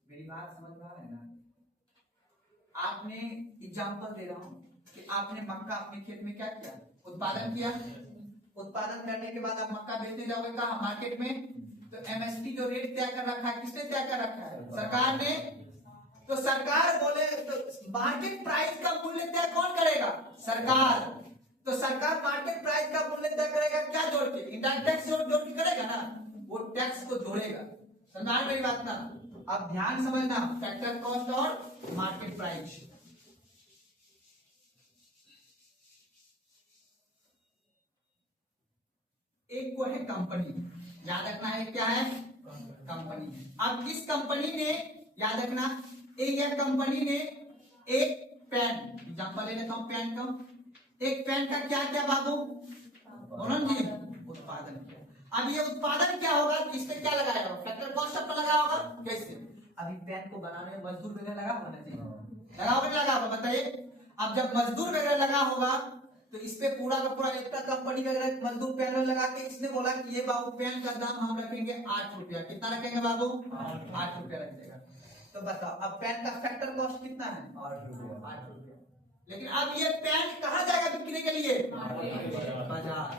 मेरी बात समझ में आ रहा है ना? आपने एग्जांपल दे रहा हूं कि आपने मक्का अपने खेत में क्या किया? उत्पादन किया। उत्पादन करने के बाद आप मक्का बेचने जाओगे कहां? मार्केट में। तो एमएसपी जो रेट तय कर रखा है, किसने तय कर रखा है? सरकार ने। तो सरकार बोले तो मार्केट प्राइस का मूल्य तय कौन करेगा? सरकार। तो सरकार मार्केट प्राइस का मूल्य तय करेगा क्या जोड़ के? इंडायरेक्ट टैक्स जोड़ के करेगा ना, वो टैक्स को जोड़ेगा। समझ मेरी बात ना? अब ध्यान समझना, फैक्टर कॉस्ट और मार्केट प्राइस। एक को है कंपनी, याद रखना है क्या है? कंपनी। अब इस कंपनी ने, याद रखना, एक कंपनी ने एक पेन, एग्जांपल ले लेता हूं पेन का। एक पेन का क्या क्या बाबू? जी उत्पादन किया। अब ये उत्पादन क्या होगा? इस पे क्या लगाया होगा? फैक्टर कॉस्ट पर लगाया होगा। कैसे? अभी पेन को बनाने में मजदूर वगैरह लगा होना चाहिए, लगा होगा नहीं लगा होगा? बताइए। अब जब मजदूर वगैरह लगा होगा तो इस पे पूरा का पूरा एक कंपनी वगैरह मजदूर पेन लगा के इसने बोला कि ये बाबू पेन का दाम हम रखेंगे 8 रुपया। कितना रखेंगे बाबू? 8 रुपया रखेगा। तो बताओ अब पेन का फैक्टर कॉस्ट कितना है? 8 रुपया। लेकिन अब ये पेन कहाँ जाएगा बिकने के लिए? बाजार।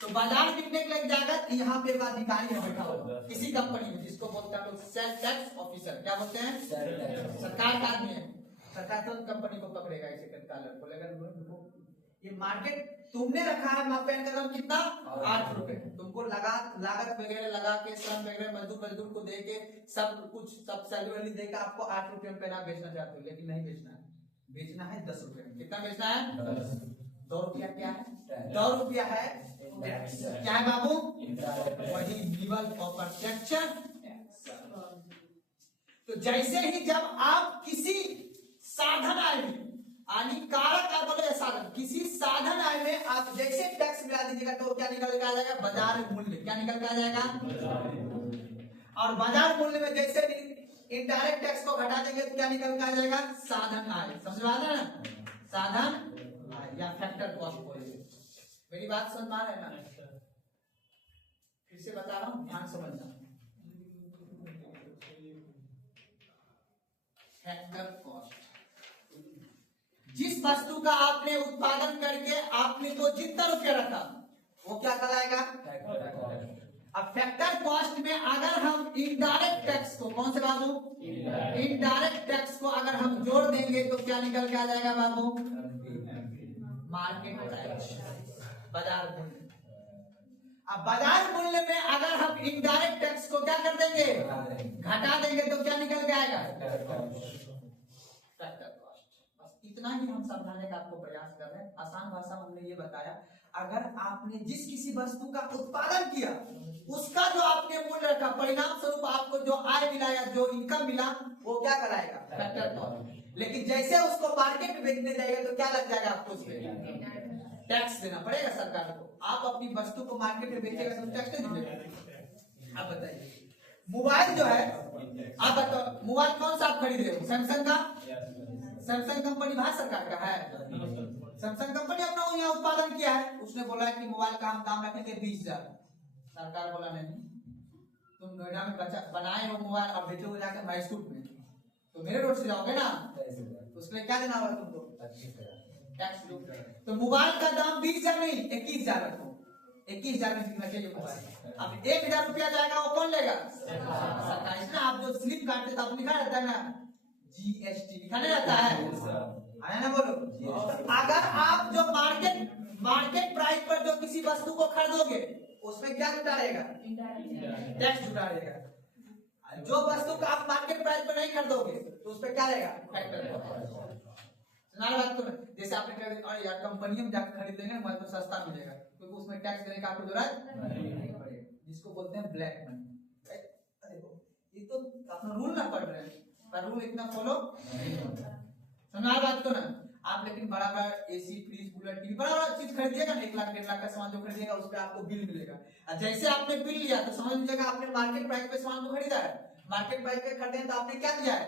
तो बाजार बिकने के लिए जाएगा, यहाँ पे अधिकारी है बैठा हुआ किसी कंपनी में, जिसको बोलते हैं लोग सेल टैक्स ऑफिसर। क्या बोलते हैं? सरकार का आदमी है। सरकार तो कंपनी को पकड़ेगा, इसे बोलेगा ये मार्केट तुमने रखा है पेन का दाम कितना? 8 रुपए। तुमको लागत वगैरह लगा के, श्रम वगैरह मजदूर को दे के, सब कुछ सब सैलरी देकर आपको 8 रुपए में पेन बेचना चाहते हो, लेकिन नहीं बेचना है। बेचना है 10 रुपए में। कितना बेचना है? 2 रुपया। क्या है? 2 रुपया है टैक्स। क्या है बाबू? वही लेवल ऑफ प्रत्यक्ष। तो जैसे ही जब आप किसी साधन आय में, हानिकारक आप बोले साधन, किसी साधन आय में आप जैसे टैक्स मिला दीजिएगा तो क्या निकल के आ जाएगा? बाजार मूल्य। क्या निकल के आ जाएगा? और बाजार मूल्य में जैसे इनडायरेक्ट टैक्स को घटा देंगे तो क्या निकल के आ जाएगा? साधन आय। समझ आ रहा है ना? साधन आय या फैक्टर कॉस्ट बोलेंगे। मेरी बात समझ में आ रहा है ना? फिर से बता रहा हूं, ध्यान समझना। फैक्टर कॉस्ट, जिस वस्तु का आपने उत्पादन करके आपने तो जितना रुपया रखा वो क्या कहलाएगा? अब फैक्टर कॉस्ट में अगर हम इनडायरेक्ट टैक्स को, कौन से बाबू? इनडायरेक्ट टैक्स को अगर हम जोड़ देंगे तो क्या निकल के आ जाएगा बाबू? मार्केट प्राइस, बाजार मूल्य। अब बाजार मूल्य में अगर हम इनडायरेक्ट टैक्स को क्या कर देंगे? घटा देंगे तो क्या निकल के आएगा? Factor cost. बस इतना ही हम समझाने का आपको प्रयास कर रहे हैं। आसान भाषा में हमने ये बताया, अगर आपने जिस किसी वस्तु का उत्पादन किया उसका जो आपने मूल्य रखा, परिणाम स्वरूप आपको जो आय मिला या जो इनकम मिला वो क्या कराएगा? Factor cost. लेकिन जैसे उसको मार्केट में बेचने जाएगा तो क्या लग जाएगा आपको? उसमें टैक्स देना पड़ेगा सरकार को। आप अपनी वस्तु को मार्केट में बेचेगा तो टैक्स दीजिएगा। आप बताइए, मोबाइल जो है, आप बताओ मोबाइल कौन सा आप खरीद रहे हो? सैमसंग का। सैमसंग कंपनी भारत सरकार का है। सैमसंग कंपनी अपना यहाँ उत्पादन किया है, उसने बोला है कि मोबाइल का हम दाम रखेंगे 20,000। सरकार बोला नहीं, तुम नोएडा में बनाए हो मोबाइल और बेचोगे जाकर महसूट में, तो मेरे रोड से जाओगे ना, तो उसके लिए क्या देना होगा तुमको? टैक्स दो। तो मोबाइल का दाम 20,000 नहीं 21,000 रखो। 21,000 में कितना चाहिए मोबाइल? अब 1,000 रुपया जाएगा, वो कौन लेगा? सरकार। इसलिए आप जो स्लिप काटते तो आप लिखा रहता है ना जीएसटी, लिखा नहीं रहता है? आया ना? बोलो। अगर आप जो मार्केट प्राइस पर जो किसी वस्तु को खरीदोगे उसमें क्या जुटा रहेगा? टैक्स जुटा रहेगा। जो वस्तु का आप मार्केट प्राइस पर नहीं खरीदोगे तो उस पर क्या रहेगा? फैक्टर। बात तो जैसे आपने कहा और यार कंपनी में जाकर खरीद लेंगे हमारे तो सस्ता मिलेगा, क्योंकि उसमें टैक्स देने का आपको जरूरत नहीं पड़ेगा, जिसको बोलते हैं ब्लैक मनी। देखो ये तो अपना रूल ना पढ़ रहे हैं, पर रूल इतना फॉलो नहीं होता। समझा बात को ना? आप लेकिन बड़ा बड़ा एसी, फ्रिज, कूलर, टीवी, बड़ा बड़ा चीज खरीदिएगा ना, 1 लाख 1.5 लाख का सामान जो खरीदिएगा उस पे आपको बिल मिलेगा। और जैसे आपने बिल लिया तो समझ लीजिएगा आपने मार्केट प्राइस पे सामान को खरीदा है, मार्केट प्राइस पे खरीदे तो आपने क्या दिया है?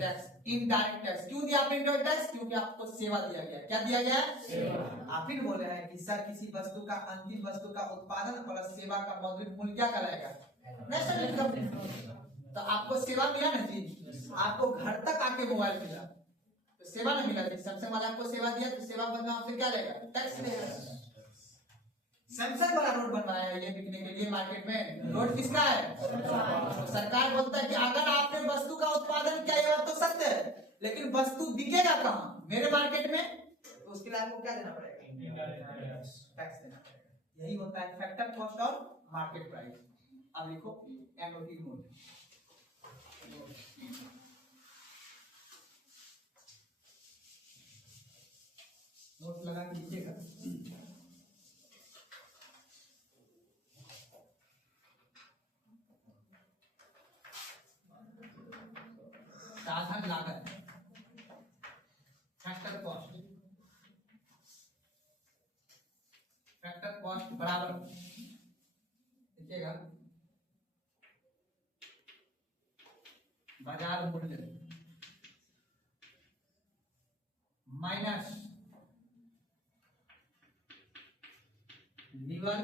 Tax, indirect tax. क्यों दिया आपने इनडायरेक्ट टैक्स? क्योंकि आपको सेवा दिया गया। क्या दिया गया? सेवा। आप ही बोल रहे हैं कि सर किसी वस्तु का, अंतिम वस्तु का उत्पादन प्लस सेवा का मौद्रिक मूल्य क्या कहलाएगा? National income. तो आपको सेवा मिला ना जी, आपको घर तक आके मोबाइल मिला तो सेवा ना मिला जी। सैमसंग वाला आपको सेवा दिया तो सेवा बदला आपसे क्या लेगा? टैक्स लेगा। सैमसंग वाला रोड बनवाया है ये बिकने के लिए मार्केट में, रोड किसका है? तो सरकार बोलता है कि अगर आपने वस्तु का उत्पादन किया, ये बात तो सत्य है, लेकिन वस्तु बिकेगा कहाँ? मेरे मार्केट में, तो उसके लिए आपको क्या देना पड़ेगा? टैक्स देना पड़ेगा। यही होता है फैक्टर कॉस्ट और मार्केट प्राइस। अब लिखो एनओटी नोट, नोट लगा के लिखिएगा। साधन लागत, फैक्टर कॉस्ट, फैक्टर कॉस्ट बराबर लिखिएगा बाजार मूल्य माइनस लीवर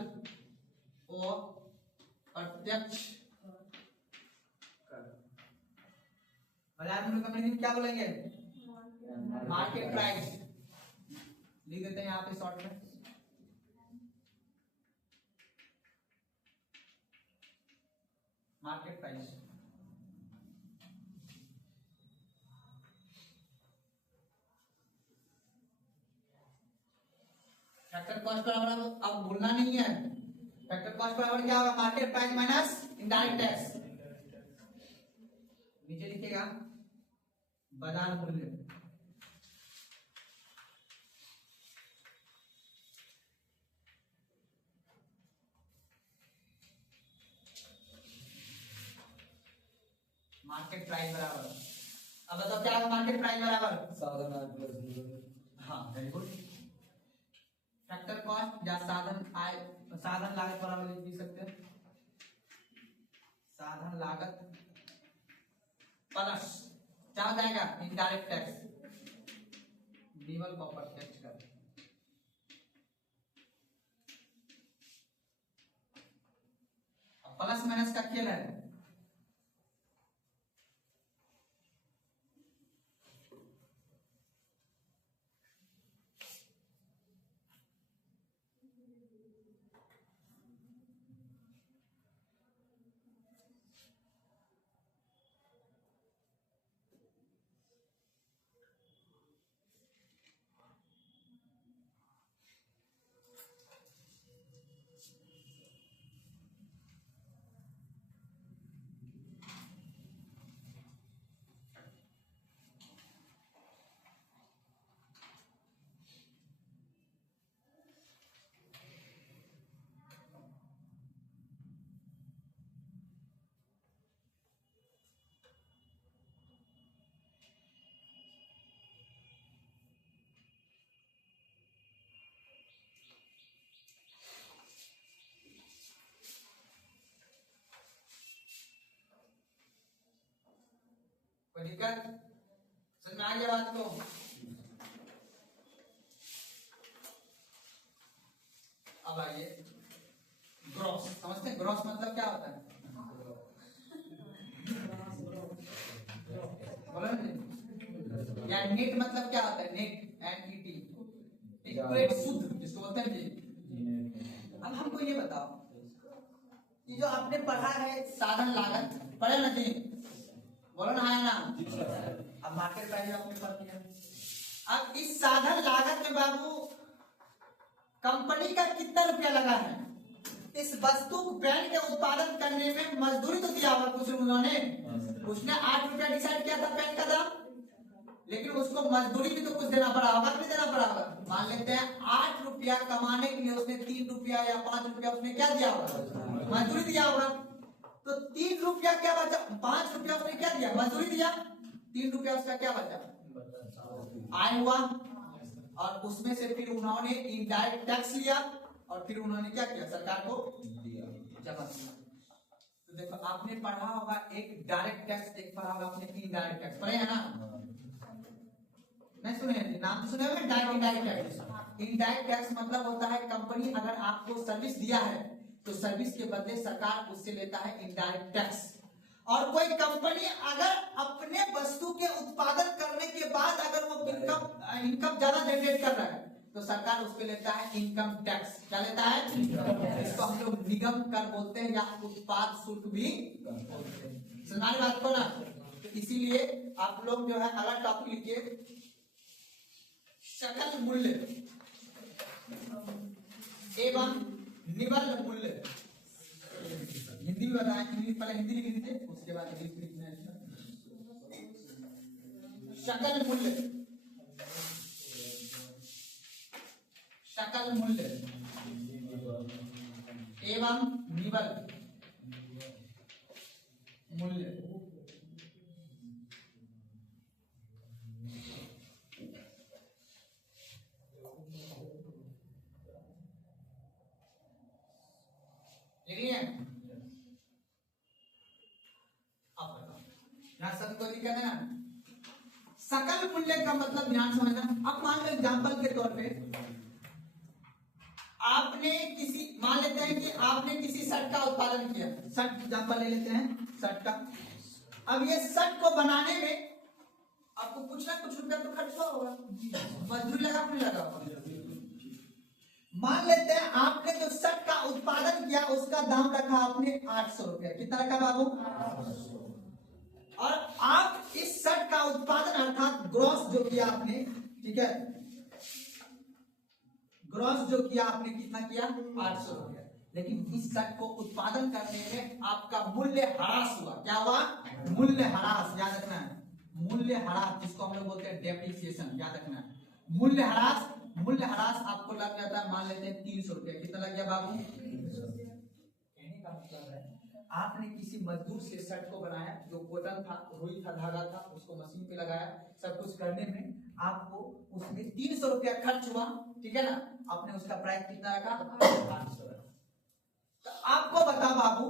और प्रत्यक्ष कर। बाजार मूल्य का मतलब क्या बोलेंगे? Market price. लिख देते हैं यहाँ पे शॉर्ट में, मार्केट प्राइस। फैक्टर कॉस्ट बराबर, अब भूलना नहीं है, फैक्टर कॉस्ट बराबर क्या होगा? Market price minus indirect tax. नीचे लिखिएगा बाजार मूल्य मार्केट प्राइस बराबर। अब बताओ क्या होगा मार्केट प्राइस बराबर? साधन। हाँ वेरी गुड। फैक्टर कॉस्ट या साधन आय, साधन लागत बराबर लिख सकते हैं, साधन लागत प्लस क्या हो जाएगा? इनडायरेक्ट टैक्स, डीवल को प्रत्यक्ष कर। प्लस माइनस का खेल है। कोई दिक्कत? समझ में आ गया बात को? अब आइए ग्रॉस। समझते हैं ग्रॉस मतलब क्या होता है? बोलो ना। या नेट मतलब क्या होता है? नेट, NET, इक्वेट, शुद्ध जिसको बोलते हैं जी। अब हमको ये बताओ, ये जो आपने पढ़ा है साधन लागत, पढ़े ना जी? बोलो ना, है ना? अब मार्केट प्राइस आपने पढ़ लिया। अब इस साधन लागत में बाबू कंपनी का कितना रुपया लगा है? इस वस्तु पेन के उत्पादन करने में मजदूरी तो दिया होगा कुछ उन्होंने, उसने 8 रुपया डिसाइड किया था पेन का दाम, लेकिन उसको मजदूरी भी तो कुछ देना पड़ा होगा, नहीं देना पड़ा होगा? मान लेते हैं 8 रुपया कमाने के लिए उसने 3 रुपया या 5 रुपया उसने क्या दिया होगा? मजदूरी दिया होगा। तो 3 रुपया क्या बचा? 5 रुपया उसने क्या दिया? मजदूरी दिया। 3 रुपया उसका क्या बचा? आय हुआ, और उसमें से फिर उन्होंने इनडायरेक्ट टैक्स लिया, और फिर उन्होंने क्या किया, सरकार को जमा किया। तो देखो आपने पढ़ा होगा एक डायरेक्ट टैक्स, एक पढ़ा होगा आपने इनडायरेक्ट टैक्स, पढ़े है ना? नहीं सुने? नाम सुने होंगे direct indirect tax. Indirect tax मतलब होता है कंपनी अगर आपको सर्विस दिया है तो सर्विस के बदले सरकार उससे लेता है इनडायरेक्ट टैक्स। और कोई कंपनी अगर अपने वस्तु के उत्पादन करने के बाद अगर वो इनकम ज्यादा जनरेट कर रहा है तो सरकार उस पे लेता है इनकम टैक्स। क्या लेता है? इसको हम लोग निगम कर बोलते हैं या उत्पाद शुल्क भी बोलते हैं। सुनाने बात को ना, तो इसीलिए आप लोग जो है अगला टॉपिक लिखिए सकल मूल्य एवं निवल मूल्य। हिंदी में बताएं, इंग्लिश पहले हिंदी लिख लीजिए उसके बाद इंग्लिश लिखना है। सकल मूल्य, सकल मूल्य एवं निवल मूल्य। सबको दिक्कत है ना? सकल मूल्य का मतलब ध्यान समझना। अब मान लो एग्जांपल के तौर पे आपने किसी, मान लेते हैं कि आपने किसी शर्ट का उत्पादन किया, शर्ट एग्जांपल ले लेते हैं शर्ट का। अब ये शर्ट को बनाने में आपको कुछ ना कुछ रुपया तो खर्च होगा, मजदूरी लगा नहीं लगा। मान लेते हैं आपने जो शर्ट का उत्पादन किया उसका दाम रखा आपने 800 रुपया। कितना रखा बाबू? 800। और आप इस शर्ट का उत्पादन अर्थात ग्रॉस जो किया आपने, ठीक है, ग्रॉस जो किया आपने कितना किया? 800 रुपया। लेकिन इस शर्ट को उत्पादन करने में आपका मूल्य ह्रास हुआ। क्या हुआ? मूल्य ह्रास। याद रखना है मूल्य ह्रास, जिसको हम लोग बोलते हैं डेप्रिसिएशन। याद रखना है मूल्य ह्रास। मूल्य ह्रास आपको लग जाता है, मान लेते हैं 300 रुपया। कितना लग गया बाबू? 300। कहने का मतलब है आपने किसी मजदूर से शर्ट को बनाया, जो कॉटन था, रुई था, धागा था, उसको मशीन पे लगाया, सब कुछ करने में आपको उसमें 300 रुपया खर्च हुआ, ठीक है ना? आपने उसका प्राइस कितना रखा? 800। तो आपको बता बाबू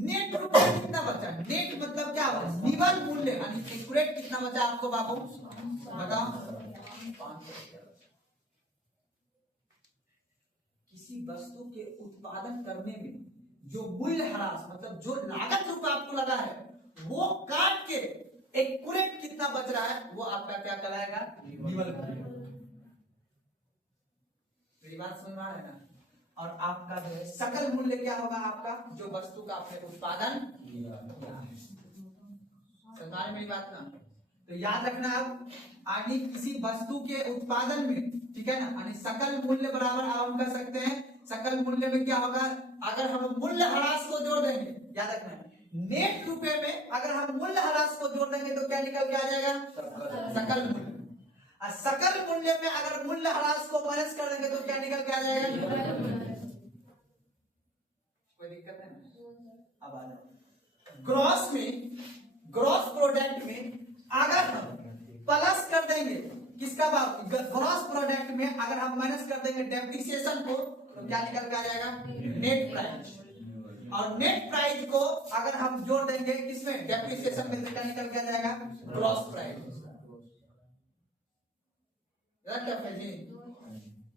नेट रुपया कितना बचा? नेट मतलब क्या हुआ? निवल मूल्य यानी एक्यूरेट कितना बचा आपको बाबू? बताओ। 500 रुपया। किसी वस्तु के उत्पादन करने में जो मूल्य ह्रास मतलब जो लागत रुपया आपको लगा है वो काट के एक्यूरेट कितना बच रहा है वो आपका क्या कहलाएगा? निवल मूल्य। मेरी बात समझ में आ रहा है ना? और आपका जो है सकल मूल्य क्या होगा? आपका जो वस्तु का आपने उत्पादन किया है। समझ मेरी बात ना? तो याद रखना अब आगे किसी वस्तु के उत्पादन में, ठीक है ना, यानी सकल मूल्य बराबर हम कर सकते हैं सकल मूल्य में क्या होगा? अगर हम मूल्य ह्रास को जोड़ देंगे, याद रखना नेट रुपए में अगर हम मूल्य ह्रास को जोड़ देंगे तो क्या निकल के आ जाएगा? सकल मूल्य। और सकल मूल्य में अगर मूल्य ह्रास को माइनस कर देंगे तो क्या निकल के आ जाएगा? कोई दिक्कत है? अब आ जाओ ग्रॉस में, ग्रॉस प्रोडक्ट में अगर हम प्लस कर देंगे किसका बात? ग्रॉस प्रोडक्ट में अगर हम माइनस कर देंगे डेप्रिसिएशन को तो क्या निकल के आ जाएगा? Net price. और नेट प्राइस को अगर हम जोड़ देंगे किसमें? डेप्रिसिएशन में, तो क्या निकल के आ जाएगा? Gross price.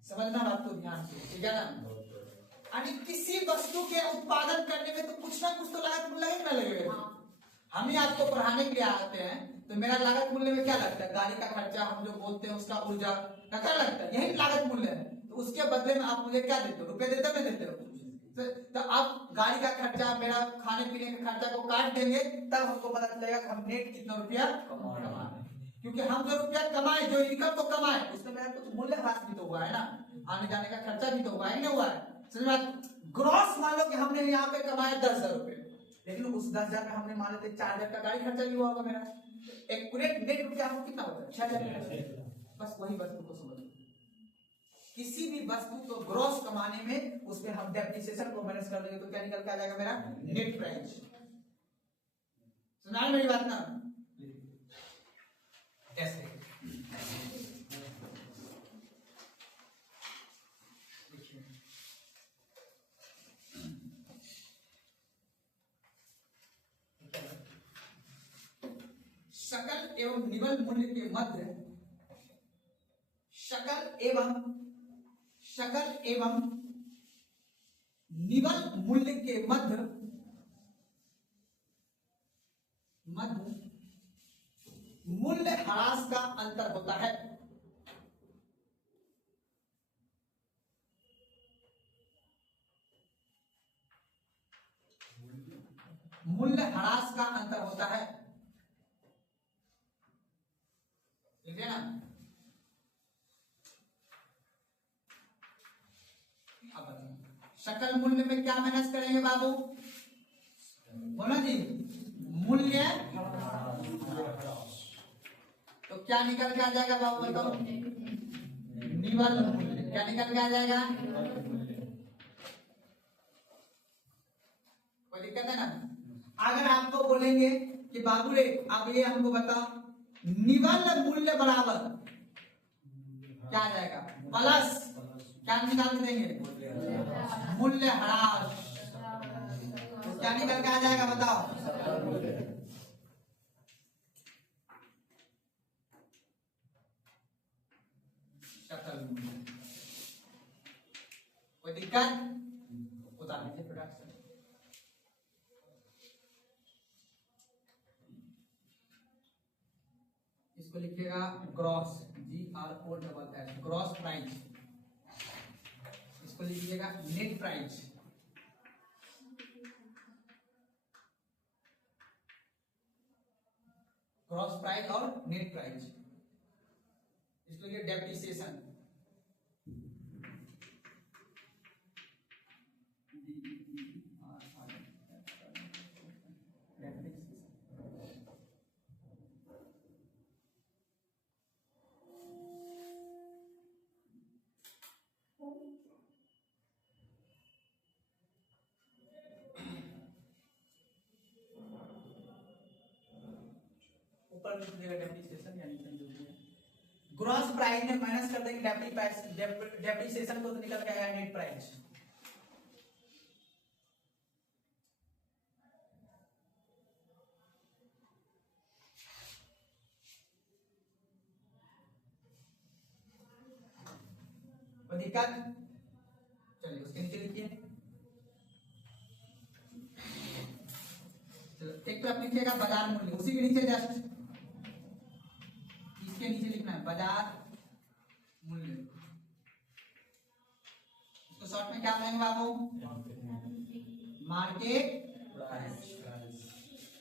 समझना बात को ध्यान से, ठीक है ना? किसी वस्तु के उत्पादन करने में तो कुछ ना कुछ तो लागत लगेगा ना लगेगा। हम ही आपको पढ़ाने के लिए आते हैं तो मेरा लागत मूल्य में क्या लगता है? गाड़ी का खर्चा हम जो बोलते हैं उसका ऊर्जा का क्या लगता है? यही लागत मूल्य है। तो उसके बदले में आप मुझे क्या देते हो? रुपए देते हो नहीं देते हो? तो आप गाड़ी का खर्चा, मेरा खाने पीने का खर्चा को काट देंगे तब हमको पता चलेगा कि हम नेट कितना रुपया कमा रहे हैं। क्योंकि हम जो रुपया कमाए, जो इनकम को कमाए, उसमें मेरा कुछ मूल्य ह्रास भी तो हुआ है ना, आने जाने का खर्चा भी तो हुआ है, नहीं हुआ है? ग्रॉस मान लो कि हमने यहाँ पे कमाया 10,000 रुपए, लेकिन उस 10,000 में हमने मान लेते 4,000 का गाड़ी खर्चा भी हुआ होगा मेरा। एक्यूरेट नेट रुपया हमको कितना होता है? 6,000। बस वही वस्तु को समझो, किसी भी वस्तु को ग्रॉस कमाने में उसमें हम डेप्रिसिएशन को माइनस कर देंगे तो क्या निकल के आ जाएगा? मेरा नेट प्राइस। सुना मेरी बात ना? ऐसे एवं निवल मूल्य के मध्य सकल एवं निवल मूल्य के मध्य मूल्य ह्रास का अंतर होता है। मूल्य ह्रास का अंतर होता है, ठीक है ना। अब सकल मूल्य में क्या माइनस करेंगे बाबू, बोलो जी, मूल्य, तो क्या निकल के आ जाएगा बाबू बताओ, निवल मूल्य। क्या निकल के आ जाएगा, कोई दिक्कत है ना। अगर आपको बोलेंगे कि बाबू रे अब ये हमको बताओ, निवल मूल्य बराबर क्या आ जाएगा, प्लस क्या निकाल देंगे, मूल्य ह्रास। तो क्या निकल के आ जाएगा बताओ, सकल मूल्य। कोई दिक्कत, उतार लीजिए प्रोडक्शन। इसको लिखिएगा ग्रॉस, GROSS, ग्रॉस प्राइस। इसको लिखिएगा नेट प्राइस। ग्रॉस प्राइस और नेट प्राइस। इसको लिखिए डेप्रिसिएशन। ऊपर डेप्रिसिएशन यानी ग्रॉस प्राइस में माइनस कर देंगे डेप्रिसिएशन को, तो निकल के आएगा नेट प्राइस। कोई दिक्कत, चलिए उसके नीचे लिखिए। चलो एक तरफ लिखिएगा बाजार मूल्य, उसी के नीचे जस्ट इसके नीचे लिखना है बाजार मूल्य। इसको शॉर्ट में क्या बोलेंगे बाबू, मार्केट प्राइस।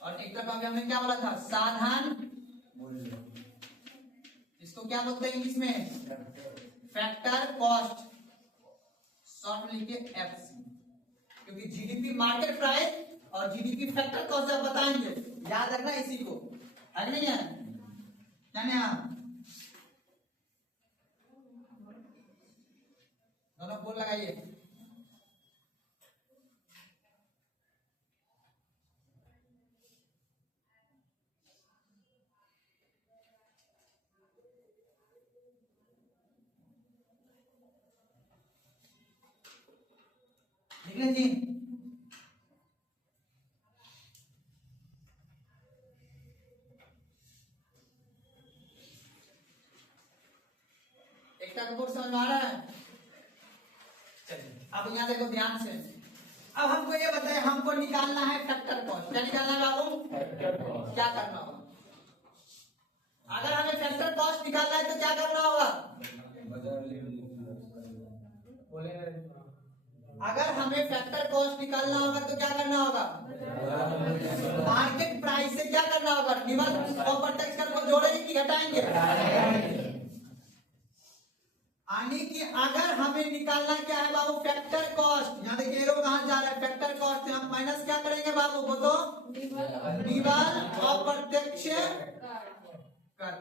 और एक तरफ अभी हमने क्या बोला था, साधारण मूल्य। इसको क्या बोलते हैं इंग्लिश में, फैक्टर कॉस्ट, शॉर्ट में लिखिए FC। क्योंकि जीडीपी मार्केट प्राइस और जीडीपी फैक्टर कॉस्ट जब बताएंगे, याद रखना इसी को, है नहीं है, क्या नहीं, दोनों बोल लगाइए। ठीक है जी, एक का रिपोर्ट समझ में आ रहा है। चलिए अब यहाँ देखो ध्यान से, अब हमको ये बताए, हमको निकालना है फैक्टर कॉस्ट। क्या निकालना है बाबू, क्या करना होगा, अगर हमें फैक्टर कॉस्ट निकालना है तो क्या करना होगा, अगर हमें फैक्टर कॉस्ट निकालना होगा तो क्या करना होगा, मार्केट प्राइस से क्या करना होगा, निवल और प्रत्यक्ष कर को जोड़ेंगे कि घटाएंगे, यानी कि अगर हमें निकालना क्या है बाबू, फैक्टर कॉस्ट। यहाँ देखिए एरो कहां जा रहा है, फैक्टर कॉस्ट से हम माइनस क्या करेंगे बाबू, वो तो निवल अप्रत्यक्ष कर।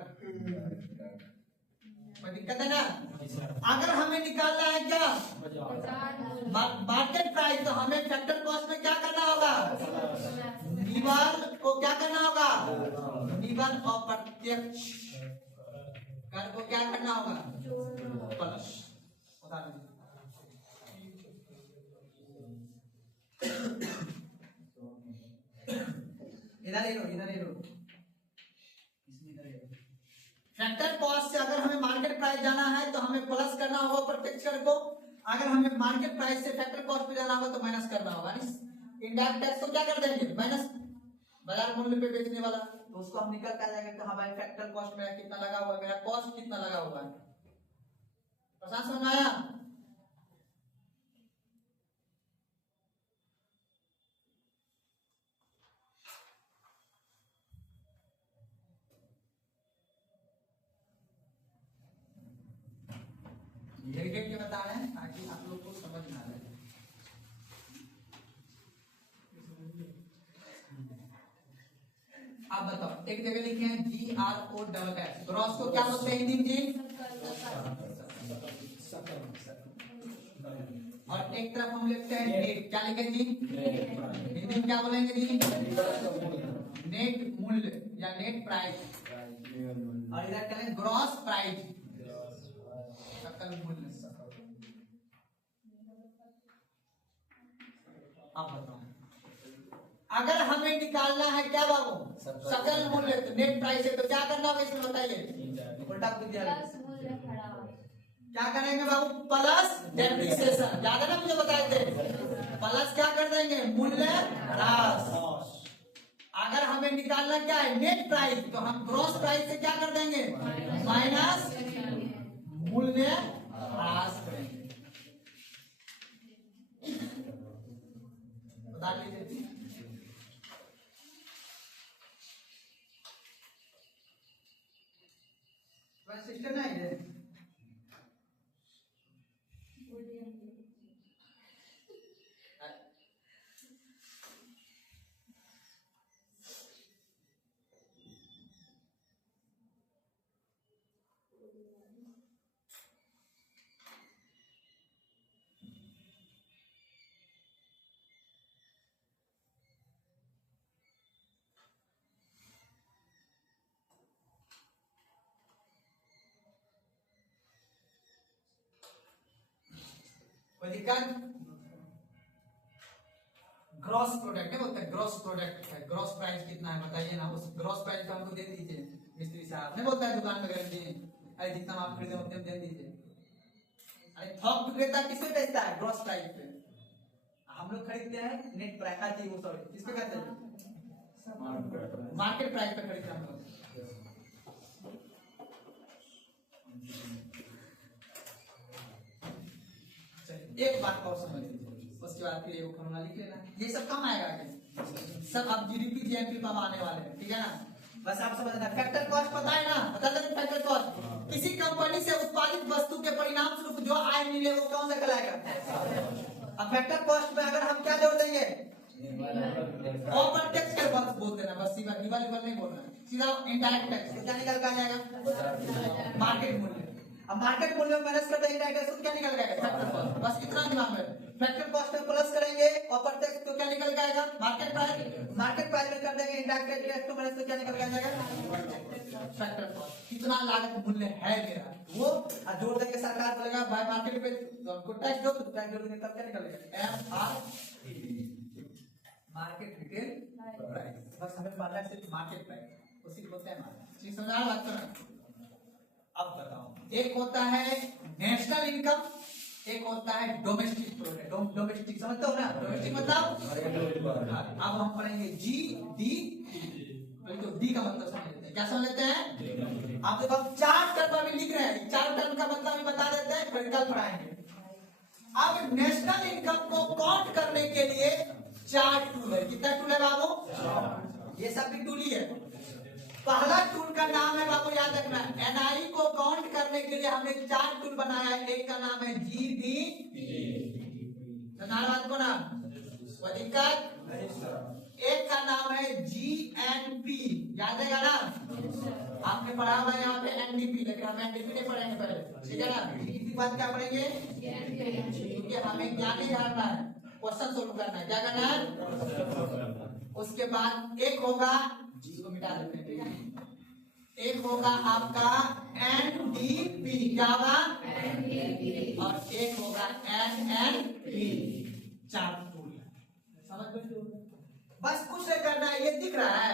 कोई दिक्कत है ना। अगर हमें निकालना है क्या, मार्केट प्राइस, तो हमें फैक्टर कॉस्ट में क्या करना होगा, निवल को क्या करना होगा, निवल अप्रत्यक्ष कर को क्या करना होगा, प्लस। इधर ही लो, इसमें इधर ही फैक्टर कॉस्ट से अगर हमें मार्केट प्राइस जाना है तो हमें प्लस करना होगा प्रत्यक्ष कर को, अगर हमें मार्केट प्राइस से फैक्टर कॉस्ट पे जाना होगा तो माइनस करना होगा। इनडायरेक्ट टैक्स को क्या कर देंगे माइनस, बाजार मूल्य पे बेचने वाला, तो उसको हम निकल कर जाएंगे कि हाँ भाई फैक्टर कॉस्ट मेरा कितना लगा हुआ है, मेरा कॉस्ट कितना लगा हुआ है। प्रशांत समझ में आया? डेलीगेट के बता रहे हैं ताकि आप लोग को समझ ना आए। आप बताओ, एक जगह लिखे हैं GROSS, ग्रॉस को क्या बोलते हैं हिंदी में जी? और एक तरफ हम लिखते हैं नेट, क्या लिखे जी? हिंदी में क्या बोलेंगे जी? नेट मूल्य या नेट प्राइस, और इधर करें ग्रॉस प्राइस, सकल मूल्य। आप बताओ, अगर हमें निकालना है क्या बाबू सकल मूल्य, तो नेट प्राइस है, तो क्या करना होगा इसमें बताइए? उल्टा क्या करेंगे बाबू? प्लस डेप्रिसिएशन, याद है ना मुझे बताए थे, प्लस क्या कर देंगे? मूल्य ह्रास। अगर हमें निकालना क्या है? नेट प्राइस, तो हम ग्रॉस प्राइस से क्या कर देंगे? माइनस मूल्य ह्रास करेंगे। बता लीजिए, सिस्टम ना है। कोई दिक्कत? ग्रॉस प्रोडक्ट है, बोलते हैं ग्रॉस प्रोडक्ट है, ग्रॉस प्राइस कितना है बताइए ना, उस ग्रॉस प्राइस को हमको दे दीजिए मिस्त्री साहब, नहीं बोलता है दुकान में गारंटी, अरे जितना आप खरीदे उतने दे दीजिए। अरे थोक विक्रेता किस पे बेचता है? ग्रॉस प्राइस पे। हम लोग खरीदते हैं नेट प्राइस, वो सॉरी किस पे कहते हैं? मार्केट प्राइस पे खरीदते हैं हम लोग। एक बात और समझ लीजिए, उसके बाद फिर एक फॉर्मूला लिख लेना, ये सब कम आएगा क्या? सब आप जीडीपी जीएनपी पर आने वाले हैं, ठीक है ना? बस आप समझना, फैक्टर कॉस्ट पता है ना? बता दें फैक्टर कॉस्ट, किसी कंपनी से उत्पादित वस्तु के परिणाम स्वरूप जो आय मिले वो कौन सा कहलाएगा? अब फैक्टर कॉस्ट में अगर हम क्या जोड़ देंगे? अप्रत्यक्ष कर बस बोल देना, बस सीधा निवल नहीं बोलना, सीधा इनडायरेक्ट टैक्स, तो क्या निकल कर आएगा? मार्केट मूल्य। अब मार्केट मूल्य में माइनस कर देंगे इनडायरेक्ट टैक्स, तो क्या निकल जाएगा? Factor cost. बस इतना दिमाग में, फैक्टर कॉस्ट में प्लस करेंगे अप्रत्यक्ष, तो क्या निकल जाएगा? Market price. मार्केट प्राइस में कर देंगे इनडायरेक्ट टैक्स को माइनस, तो क्या निकल जाएगा? Factor cost. कितना लागत मूल्य है मेरा, वो जोड़ देंगे, सरकार बोलेगा भाई मार्केट पे हमको टैक्स दो, तो टैक्स जोड़ देंगे, तब क्या निकलेगा? MRP, market retail price. बस हमें पता है सिर्फ मार्केट प्राइस, उसी को बोलते हैं मार्केट। ठीक समझ आ बात करना? अब बताओ, एक होता है नेशनल इनकम, एक होता है डोमेस्टिक प्रोडक्ट। डोमेस्टिक समझते हो ना? डोमेस्टिक मतलब अब हम पढ़ेंगे GDP, तो डी का मतलब समझ लेते हैं, क्या समझ लेते हैं? आप देखो हम 4 टर्म अभी लिख रहे हैं, 4 टर्म का मतलब भी बता देते हैं, फिर कल पढ़ाएंगे। अब नेशनल इनकम को काउंट करने के लिए 4 टूल है। कितना टूल है बाबू? ये सब भी टूल ही है। पहला टूल का नाम है बाबू, याद रखना, एनआई को काउंट करने के लिए हमने 4 टूल बनाया है। एक का नाम है GDP, बात को नाम कोई दिक्कत? एक का नाम है GNP, याद है ना? आपने पढ़ा हुआ है यहाँ पे NDP, लेकिन हम NDP नहीं पढ़ेंगे पहले, ठीक है ना? GDP बाद क्या पढ़ेंगे? क्योंकि हमें क्या नहीं जानना है, क्वेश्चन सोल्व करना है। क्या करना है? उसके बाद एक होगा, जिसको मिटा देते हैं, ठीक है? एक होगा आपका NDP, क्या होगा? NDP, और एक होगा NNP। 4 टूल समझ में? बस कुछ नहीं करना है, ये दिख रहा है,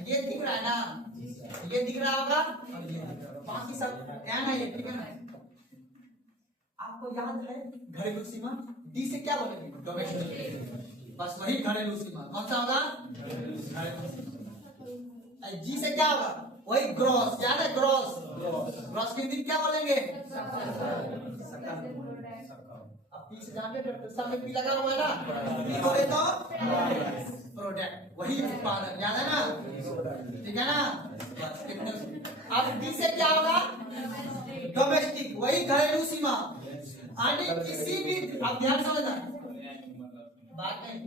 ये दिख रहा है ना? ये दिख रहा होगा और ये दिख रहा होगा, बाकी सब एन है ये, ठीक है ना। आपको याद है घरेलू सीमा, डी से क्या बोलेंगे, डोमेस्टिक, बस वही घरेलू सीमा कौन सा होगा, जी से क्या होगा, वही ग्रॉस, याद है ग्रॉस, ग्रॉस के दिन क्या बोलेंगे, अब पी से जानते हो सब में पी लगा हुआ है ना, पी बोले तो प्रोडक्ट, वही उत्पादन, याद है ना, ठीक है ना। अब डी से क्या होगा, डोमेस्टिक, वही घरेलू सीमा, यानी किसी भी, अब ध्यान समझना बात नहीं,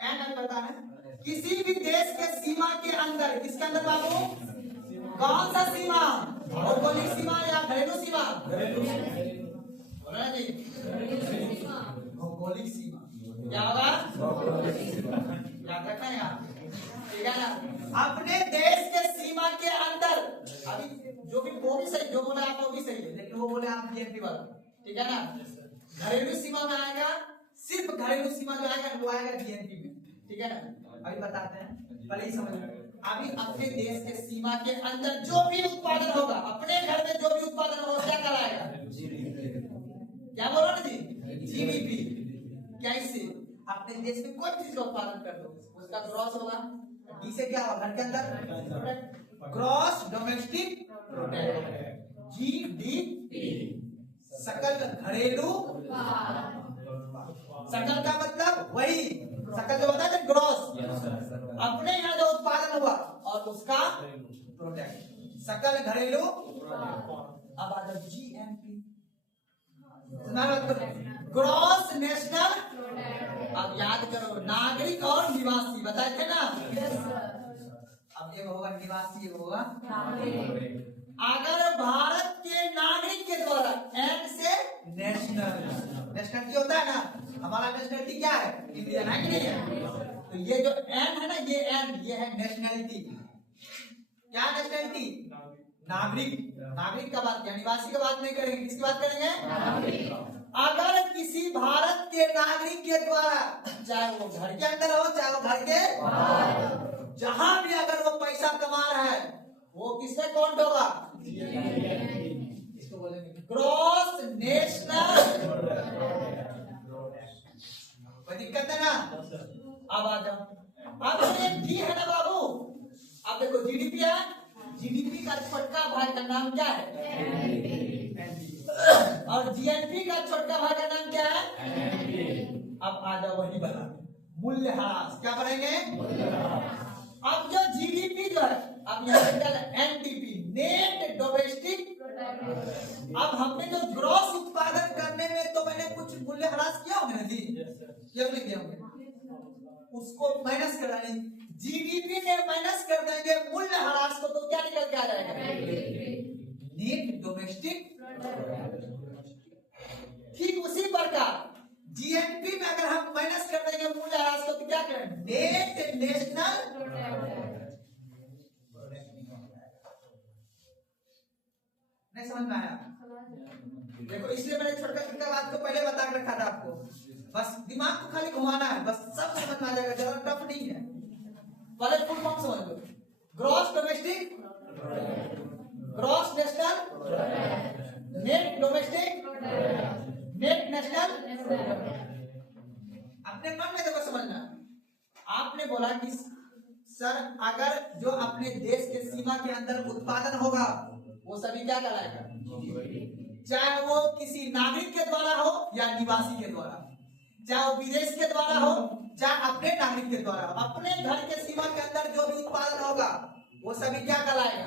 एन पता है, किसी भी देश के सीमा के अंदर, किसके अंदर बाबू, कौन सा सीमा, भौगोलिक सीमा या घरेलू सीमा, बोला जी, भौगोलिक सीमा, क्या होगा, याद रखना है आप, ठीक है ना। अपने देश के सीमा के अंदर, अभी जो भी वो भी सही, जो बोले आप वो भी सही है, लेकिन वो बोले आप जीएनपी वाला, ठीक है ना। घरेलू सीमा में आएगा, सिर्फ घरेलू सीमा जो आएगा वो आएगा जीएनपी में, ठीक है ना। अभी बताते हैं, पहले ही समझ, अभी अपने देश के सीमा के अंदर जो भी उत्पादन होगा, अपने घर में जो भी उत्पादन होगा क्या कराएगा, क्या बोलो ना जी, जीडीपी। कैसे, अपने देश में कोई चीज का उत्पादन कर दो उसका ग्रॉस होगा, डी से क्या होगा, घर के अंदर ग्रॉस डोमेस्टिक प्रोडक्ट, जीडीपी, सकल घरेलू, सकल का मतलब वही, सकल जो होता है ग्रॉस, अपने यहाँ जो उत्पादन हुआ और उसका प्रोडक्ट, सकल घरेलू। अब आ जाओ जीएनपी, ग्रॉस नेशनल, अब याद करो, नागरिक और निवासी बताए थे ना, अब ये होगा निवासी, ये होगा नागरिक। अगर भारत के नागरिक के द्वारा, एन से नेशनल, नेशनलिटी होता है ना, हमारा नेशनलिटी क्या है, इंडियन है कि नहीं है, तो ये जो एन है ना, ये एन, ये है नेशनलिटी, क्या नेशनलिटी, नागरिक, नागरिक का बात किया, निवासी का बात नहीं करेंगे, किसकी बात करेंगे, नागरिक। अगर किसी भारत के नागरिक के द्वारा, चाहे वो घर के अंदर हो चाहे वो घर के बाहर, जहां भी अगर वो पैसा कमा रहा है वो किसमें काउंट होगा, इसको बोलेंगे ग्रॉस नेशनल, कोई दिक्कत है ना। अब आ जाओ, अब ये डी है ना बाबू, अब देखो जीडीपी है, जीडीपी का छोटका भाई का नाम क्या है, और जीएनपी का छोटका भाई का नाम क्या है, अब आ जाओ वही बना, मूल्यह्रास, क्या करेंगे, अब जो जीडीपी जो है, अब यहाँ पे एनडीपी, नेट डोमेस्टिक, अब हमने जो ग्रॉस उत्पादन करने में तो मैंने कुछ मूल्यह्रास किया होगा ना जी, क्यों नहीं किया होगा, उसको माइनस करा नहीं, जीडीपी में माइनस कर देंगे मूल्यह्रास को, तो क्या निकल के आ जाएगा, नेट डोमेस्टिक। ठीक उसी प्रकार जीएनपी में अगर हम माइनस कर देंगे मूल्यह्रास को, तो क्या करेंगे, नेट नेशनल। नहीं समझ में आया, देखो इसलिए मैंने छोटा छोटा बात को पहले बता के रखा था आपको, बस दिमाग को खाली घुमाना है, बस सब समझ में आ जाएगा, ज्यादा टफ नहीं है। पहले फुल फॉर्म समझ लो, gross domestic, gross national, net domestic, net national. अपने मन में देखो समझना, आपने बोला कि सर अगर जो अपने देश के सीमा के अंदर उत्पादन होगा वो सभी क्या कहलाएगा, चाहे वो किसी नागरिक के द्वारा हो या निवासी के द्वारा, चाहे वो विदेश के द्वारा हो चाहे अपने नागरिक के द्वारा, अपने घर के सीमा के अंदर जो भी उत्पादन होगा वो सभी क्या कहलाएगा,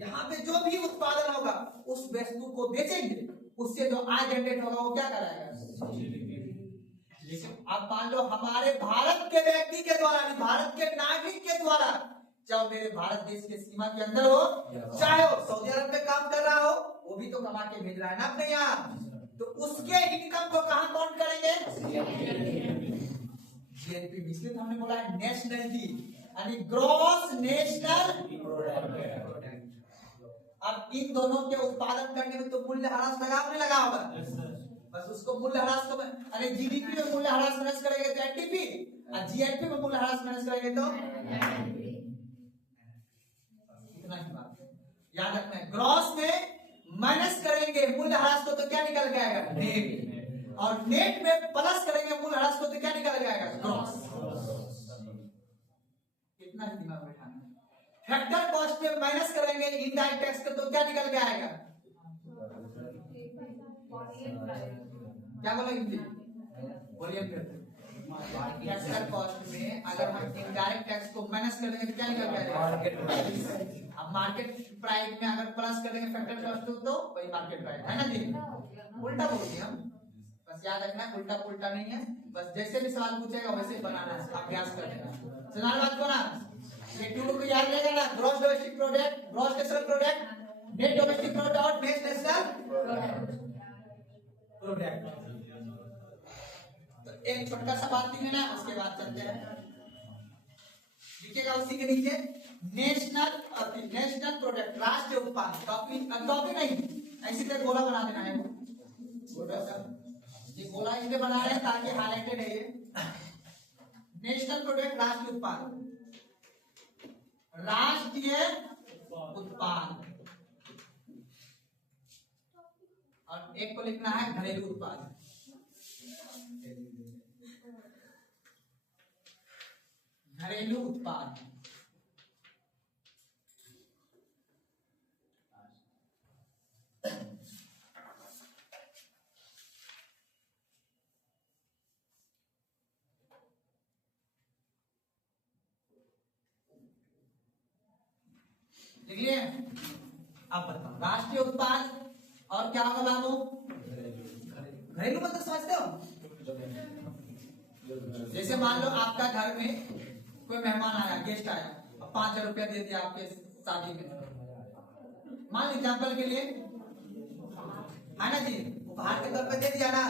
यहाँ पे जो भी उत्पादन होगा उस वस्तु को बेचेंगे, उससे जो आय जनरेट होगा वो क्या कराएगा। अब मान लो हमारे भारत के व्यक्ति के द्वारा, भारत के नागरिक के द्वारा, चाहे मेरे भारत देश के सीमा के अंदर हो चाहे हो सऊदी अरब में काम कर रहा हो, वो भी तो कमा के भेज रहा है ना अपने यहाँ, तो उसके इनकम को कहाँ काउंट करेंगे, जीएनपी। इसलिए हमने बोला है नेशनलिटी, यानी ग्रॉस नेशनल। अब इन दोनों के उत्पादन करने में तो मूल्यह्रास लगा नहीं लगा होगा, बस उसको मूल्यह्रास को, अरे जीडीपी में मूल्यह्रास माइनस करेंगे तो एनडीपी, और जीएनपी में मूल्यह्रास माइनस करेंगे तो याद रखना है। ग्रॉस में माइनस करेंगे मूल्यह्रास को तो क्या निकल के आएगा? नेट। और नेट में प्लस करेंगे मूल्यह्रास को तो क्या निकल के आएगा? ग्रॉस। इतना ही दिमाग में बैठाना है। फैक्टर कॉस्ट में माइनस करेंगे इनडायरेक्ट टैक्स को तो क्या निकल के आएगा? क्या बोला हिंदी? बोलिए फिर। फैक्टर कॉस्ट में अगर हम इनडायरेक्ट टैक्स को माइनस कर देंगे तो क्या निकल के आएगा? अब मार्केट प्राइस में अगर प्लस कर देंगे फैक्टर कॉस्ट तो वही मार्केट प्राइस है ना जी। उल्टा बोल दिए हम, बस याद रखना उल्टा पुल्टा नहीं है, बस जैसे भी सवाल पूछेगा वैसे ही बनाना है, अभ्यास कर लेना। सुना बात को ना, ये टू को याद रहेगा ना, gross domestic product, gross national product, net domestic product और नेट नेशनल प्रोडक्ट। तो एक छोटा सा बात लिखना है, उसके बाद चलते हैं। लिखिएगा उसी के नीचे नेशनल प्रोडक्ट, राष्ट्रीय उत्पाद। कॉपी नहीं, ऐसी तरह गोला बना देना है, छोटा सा ये गोला इसलिए बना रहे हैं ताकि हाईलाइटेड है ये। नेशनल प्रोडक्ट राष्ट्रीय उत्पाद, राष्ट्रीय उत्पाद। और एक को लिखना है घरेलू उत्पाद, घरेलू उत्पाद। अब बताओ राष्ट्रीय उत्पाद और क्या होगा बाबू? घरेलू मतलब समझते हो? जैसे मान लो आपका घर में कोई मेहमान आया, गेस्ट आया, अब 5,000 रुपया दे दिया आपके शादी में, मान एग्जाम्पल के लिए है ना जी, उपहार के तौर पर दे दिया ना,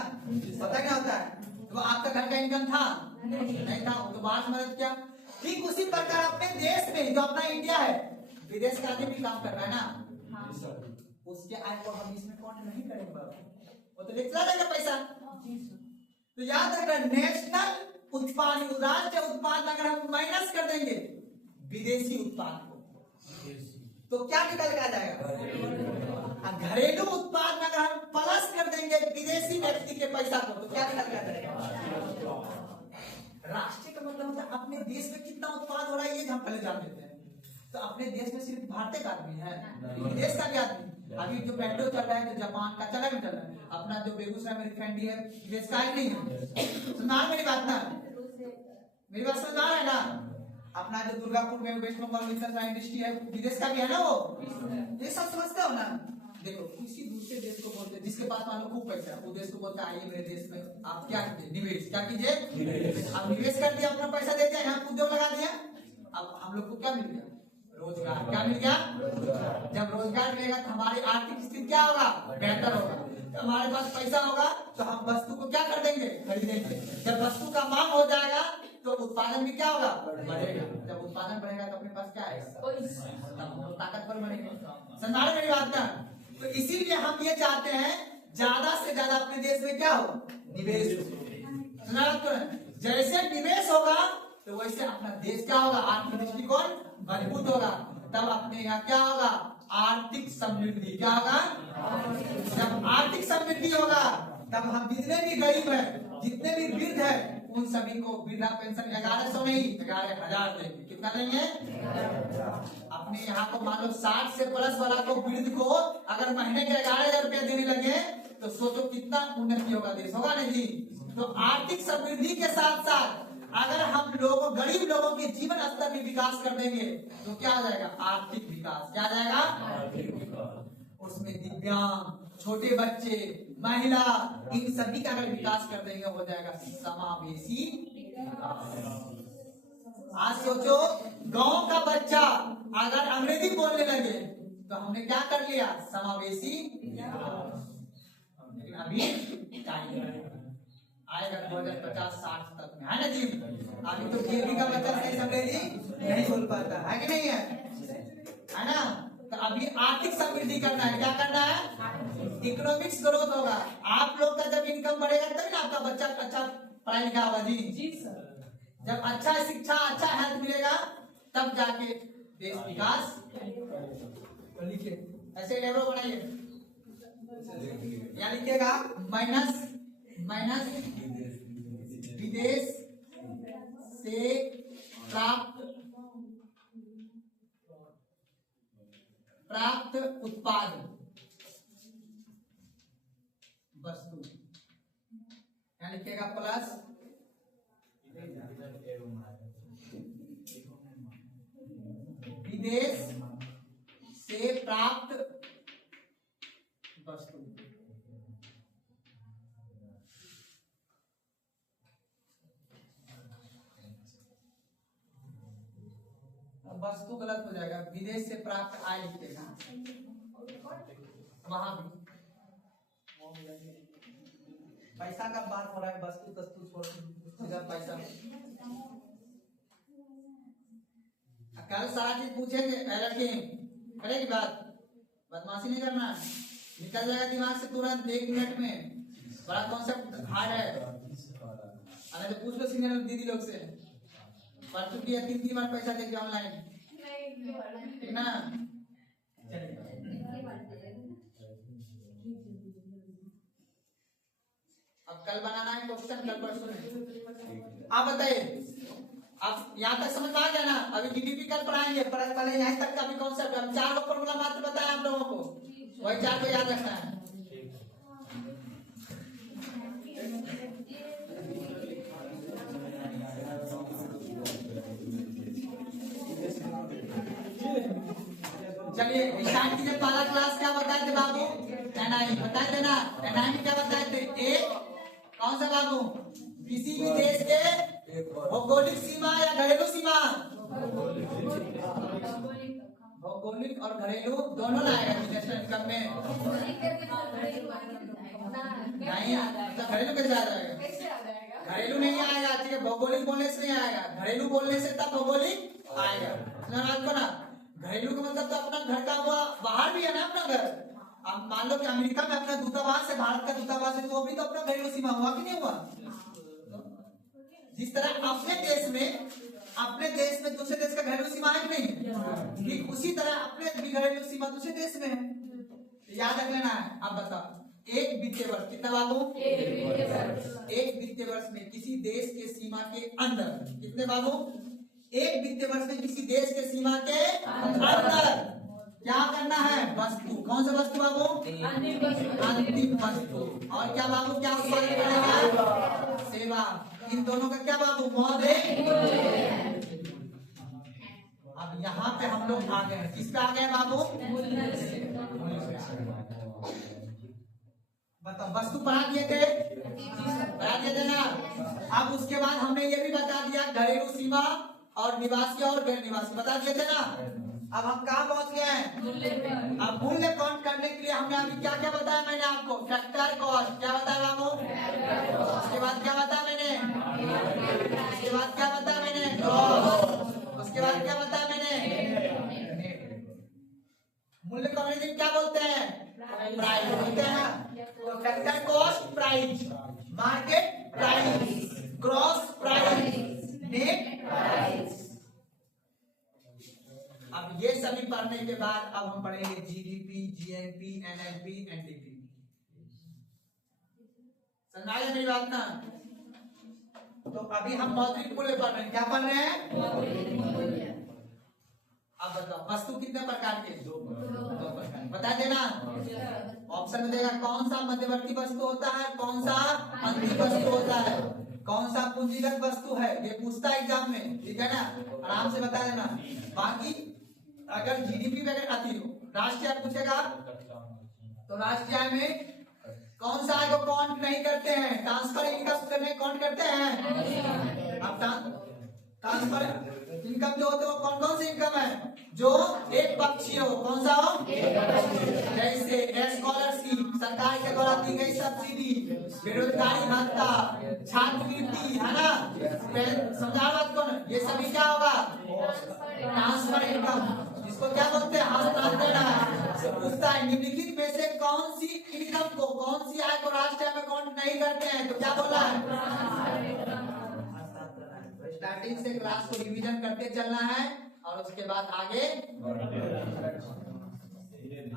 पता क्या होता है? तो आपका घर का इनकम था नहीं था, तो बाहर से मदद किया। ठीक उसी प्रकार अपने देश में जो अपना इंडिया है, विदेश का आदमी भी काम कर रहा है ना, उसके आय को हम इसमें काउंट नहीं करेंगे बाबू, वो तो लेके चला जाएगा पैसा। तो याद रखना नेशनल उत्पाद, राष्ट्रीय उत्पाद अगर हम माइनस कर देंगे विदेशी उत्पाद को तो क्या निकल के आ जाएगा? घरेलू उत्पाद में अगर हम प्लस कर देंगे विदेशी व्यक्ति के पैसा को तो क्या निकल के आ जाएगा? राष्ट्रीय का मतलब होता है अपने देश में कितना उत्पाद हो रहा है, ये हम पहले जान लेते हैं। तो अपने देश में सिर्फ भारतीय का आदमी है, विदेश का भी आदमी। अभी जो पेट्रोल चल रहा है, जो जापान का चल रहा है, अपना जो बेगूसराय में रिफाइनरी है विदेश का ही नहीं है। सुना मेरी बात ना, मेरी बात समझ आ रहा है ना? अपना जो दुर्गापुर में वेस्ट बंगाल इंडस्ट्री है विदेश का भी है ना, वो ये सब समझते हो ना? देखो किसी दूसरे देश को बोलते हैं जिसके पास मान लो खूब पैसा है, वो देश को बोलता है आइए मेरे देश में आप क्या कीजिए, निवेश। क्या कीजिए? आप निवेश कर दिया, अपना पैसा दे दिया, यहाँ उद्योग लगा दिया, अब हम लोग को क्या मिल गया? रोजगार। क्या मिल गया? जब रोजगार मिलेगा तो हमारी आर्थिक स्थिति क्या होगा? बेहतर होगा। तो हमारे पास पैसा होगा तो हम वस्तु को क्या कर देंगे? खरीदेंगे। जब वस्तु का मांग हो जाएगा तो उत्पादन भी क्या होगा? बढ़ेगा। जब उत्पादन बढ़ेगा तो अपने पास क्या आएगा? ताकतवर बनेंगे। समझ मेरी बात ना? तो इसीलिए हम ये चाहते हैं ज्यादा से ज्यादा अपने देश में क्या हो? निवेश हो। जैसे निवेश होगा तो वैसे अपना देश क्या होगा? आर्थिक दृष्टिकोण मजबूत होगा। तब अपने यहाँ क्या होगा? आर्थिक समृद्धि। क्या होगा? जब आर्थिक समृद्धि होगा तब हम जितने भी गरीब हैं, जितने भी वृद्ध हैं, उन सभी को वृद्धा पेंशन 1100 नहीं 11,000 देंगे। कितना देंगे? अपने यहाँ को मान लो 60 से प्लस वाला को, वृद्ध को अगर महीने के 11,000 रुपया देने लगे तो सोचो कितना उन्नति होगा देश, होगा नहीं जी? तो आर्थिक समृद्धि के साथ साथ अगर हम लोगों, गरीब लोगों के जीवन स्तर में विकास कर देंगे तो क्या आ जाएगा? आर्थिक विकास। क्या आ जाएगा? उसमें दिव्यांग, छोटे बच्चे, महिला, इन सभी का अगर विकास कर देंगे हो जाएगा समावेशी विकास। आज सोचो गांव का बच्चा अगर अंग्रेजी बोलने लगे तो हमने क्या कर लिया? समावेशी विकास। लेकिन अभी टाइम आएगा 2050-60 तक में, है ना जी? अभी तो केवी का बच्चा सही अंग्रेजी नहीं बोल पाता है कि नहीं है ना? तो अभी आर्थिक समृद्धि करना है। क्या करना है? इकोनॉमिक्स ग्रोथ होगा। आप लोग का जब इनकम बढ़ेगा तभी ना आपका बच्चा अच्छा पढ़ाई लिखा होगा जी सर। जब अच्छा शिक्षा, अच्छा हेल्थ मिलेगा तब जाके देश विकास। तो लिखिए ऐसे लेवरो बनाइए, यहाँ लिखिएगा माइनस विदेश से प्राप्त उत्पाद वस्तु, यहाँ लिखिएगा प्लस विदेश से प्राप्त वस्तु। वस्तु गलत हो जाएगा, विदेश से प्राप्त आय लिखेगा, वहां भी पैसा का बात हो रहा है, वस्तु तस्तु छोड़ पैसा। कल सारा चीज पूछेंगे, करेगी बात, बदमाशी नहीं करना, निकल जाएगा दिमाग से तुरंत 1 मिनट में। बड़ा कॉन्सेप्ट हार्ड है, अरे तो पूछ लो सीनियर दीदी लोग से, पढ़ चुकी है 3 बार पैसा देके ऑनलाइन, ठीक ना। अब कल बनाना है क्वेश्चन, कल परसों में। आप बताइए, अब यहाँ तक समझ में आ गया ना। अभी जीडीपी कल पढ़ाएंगे, पहले यहाँ तक का भी कॉन्सेप्ट, हम 4 को फॉर्मूला मात्र बताया आप लोगों को, वही 4 को याद रखना है। चलिए स्टार्ट कीजिए। पहला क्लास क्या बताए थे बाबू? एनआई बताए थे ना। एनआई में क्या बताए थे? एक कौन सा बाबू? किसी भी देश के भौगोलिक सीमा या घरेलू सीमा, भौगोलिक और घरेलू दोनों लाएगा नेशनल इनकम में। नहीं मतलब घरेलू कैसे आ जाएगा? घरेलू नहीं आएगा, ठीक है, भौगोलिक बोलने से नहीं आएगा, घरेलू बोलने से तब भौगोलिक आएगा। रात को ना घरेलू का मतलब तो अपना घर का हुआ, बाहर भी है ना अपना घर। अब मान लो कि अमेरिका में अपना दूतावास है, भारत का दूतावास है, तो वो भी तो अपना घरेलू सीमा हुआ कि नहीं हुआ? जिस तरह अपने देश में दूसरे देश का घरेलू सीमा है कि नहीं, ठीक उसी तरह अपने भी घरेलू सीमा दूसरे देश में है, याद रख लेना है। अब बताओ, एक वित्तीय वर्ष कितना बाबू? एक वित्तीय वर्ष में किसी देश के सीमा के अंदर कितने बाबू? एक वित्तीय वर्ष में किसी देश के सीमा के अंदर क्या करना है? वस्तु, कौन सा वस्तु बाबू? अंतिम वस्तु। और क्या बाबू, क्या उत्पादन करेगा? सेवा। इन दोनों का क्या बाबू? मौद्रिक। अब यहाँ पे हम लोग आ गए, किस पे आ गए बाबू? बताओ, वस्तु पढ़ा दिए थे ना। अब उसके बाद हमने ये भी बता दिया घरेलू सीमा और निवासी और गैर निवासी बता दिए थे ना। अब हम कहाँ पहुंच गए हैं? अब मूल्य काउंट करने के लिए हमने अभी क्या क्या बताया? मैंने आपको फैक्टर कॉस्ट क्या बताया बाबू? उसके बाद क्या बताया मैंने? उसके बाद क्या बताया मैंने? उसके बाद क्या बताया मैंने? मूल्य कम्युनिटी क्या बोलते हैं? प्राइस बोलते हैं। तो factor cost price, market price, gross price, net price. अब ये सभी पढ़ने के बाद अब हम पढ़ेंगे जीडीपी, जीएनपी, एनएलपी, एनडीपी। समझ आया मेरी बात ना? तो अभी हम मौद्रिक मूल्य पढ़ रहे हैं। क्या पढ़ रहे हैं? अब बताओ, वस्तु कितने प्रकार के? 2 प्रकार। बता देना, ऑप्शन में देगा कौन सा मध्यवर्ती वस्तु होता है, कौन सा अंतिम वस्तु होता है, कौन सा पूंजीगत वस्तु है, ये पूछता है एग्जाम में, ठीक है ना। आराम से बता देना। बाकी अगर जीडीपी में अगर आती हो, राष्ट्रीय पूछेगा तो राष्ट्रीय में कौन सा आय को काउंट नहीं करते हैं? ट्रांसफर इनकम करने काउंट करते हैं। अब ट्रांसफर इनकम जो होते हैं वो कौन कौन सी इनकम है? जो एक पक्षीय हो। कौन सा हो? जैसे स्कॉलरशिप, सरकार के द्वारा दी गई सब्सिडी, बेरोजगारी भत्ता, छात्रवृत्ति, है ना। समझा बात को? ये सभी क्या होगा? ट्रांसफर इनकम, जिसको क्या बोलते हैं? हस्तांतरण। पूछता है निम्नलिखित में से कौन सी इनकम को, कौन सी आय को राष्ट्रीय में काउंट नहीं करते हैं? तो क्या बोला है? स्टार्टिंग से क्लास को रिवीजन करते चलना है और उसके बाद आगे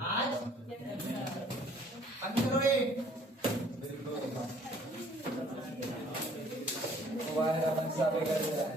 आज बंद करो ये वाह यार अपन सब कर रहा है।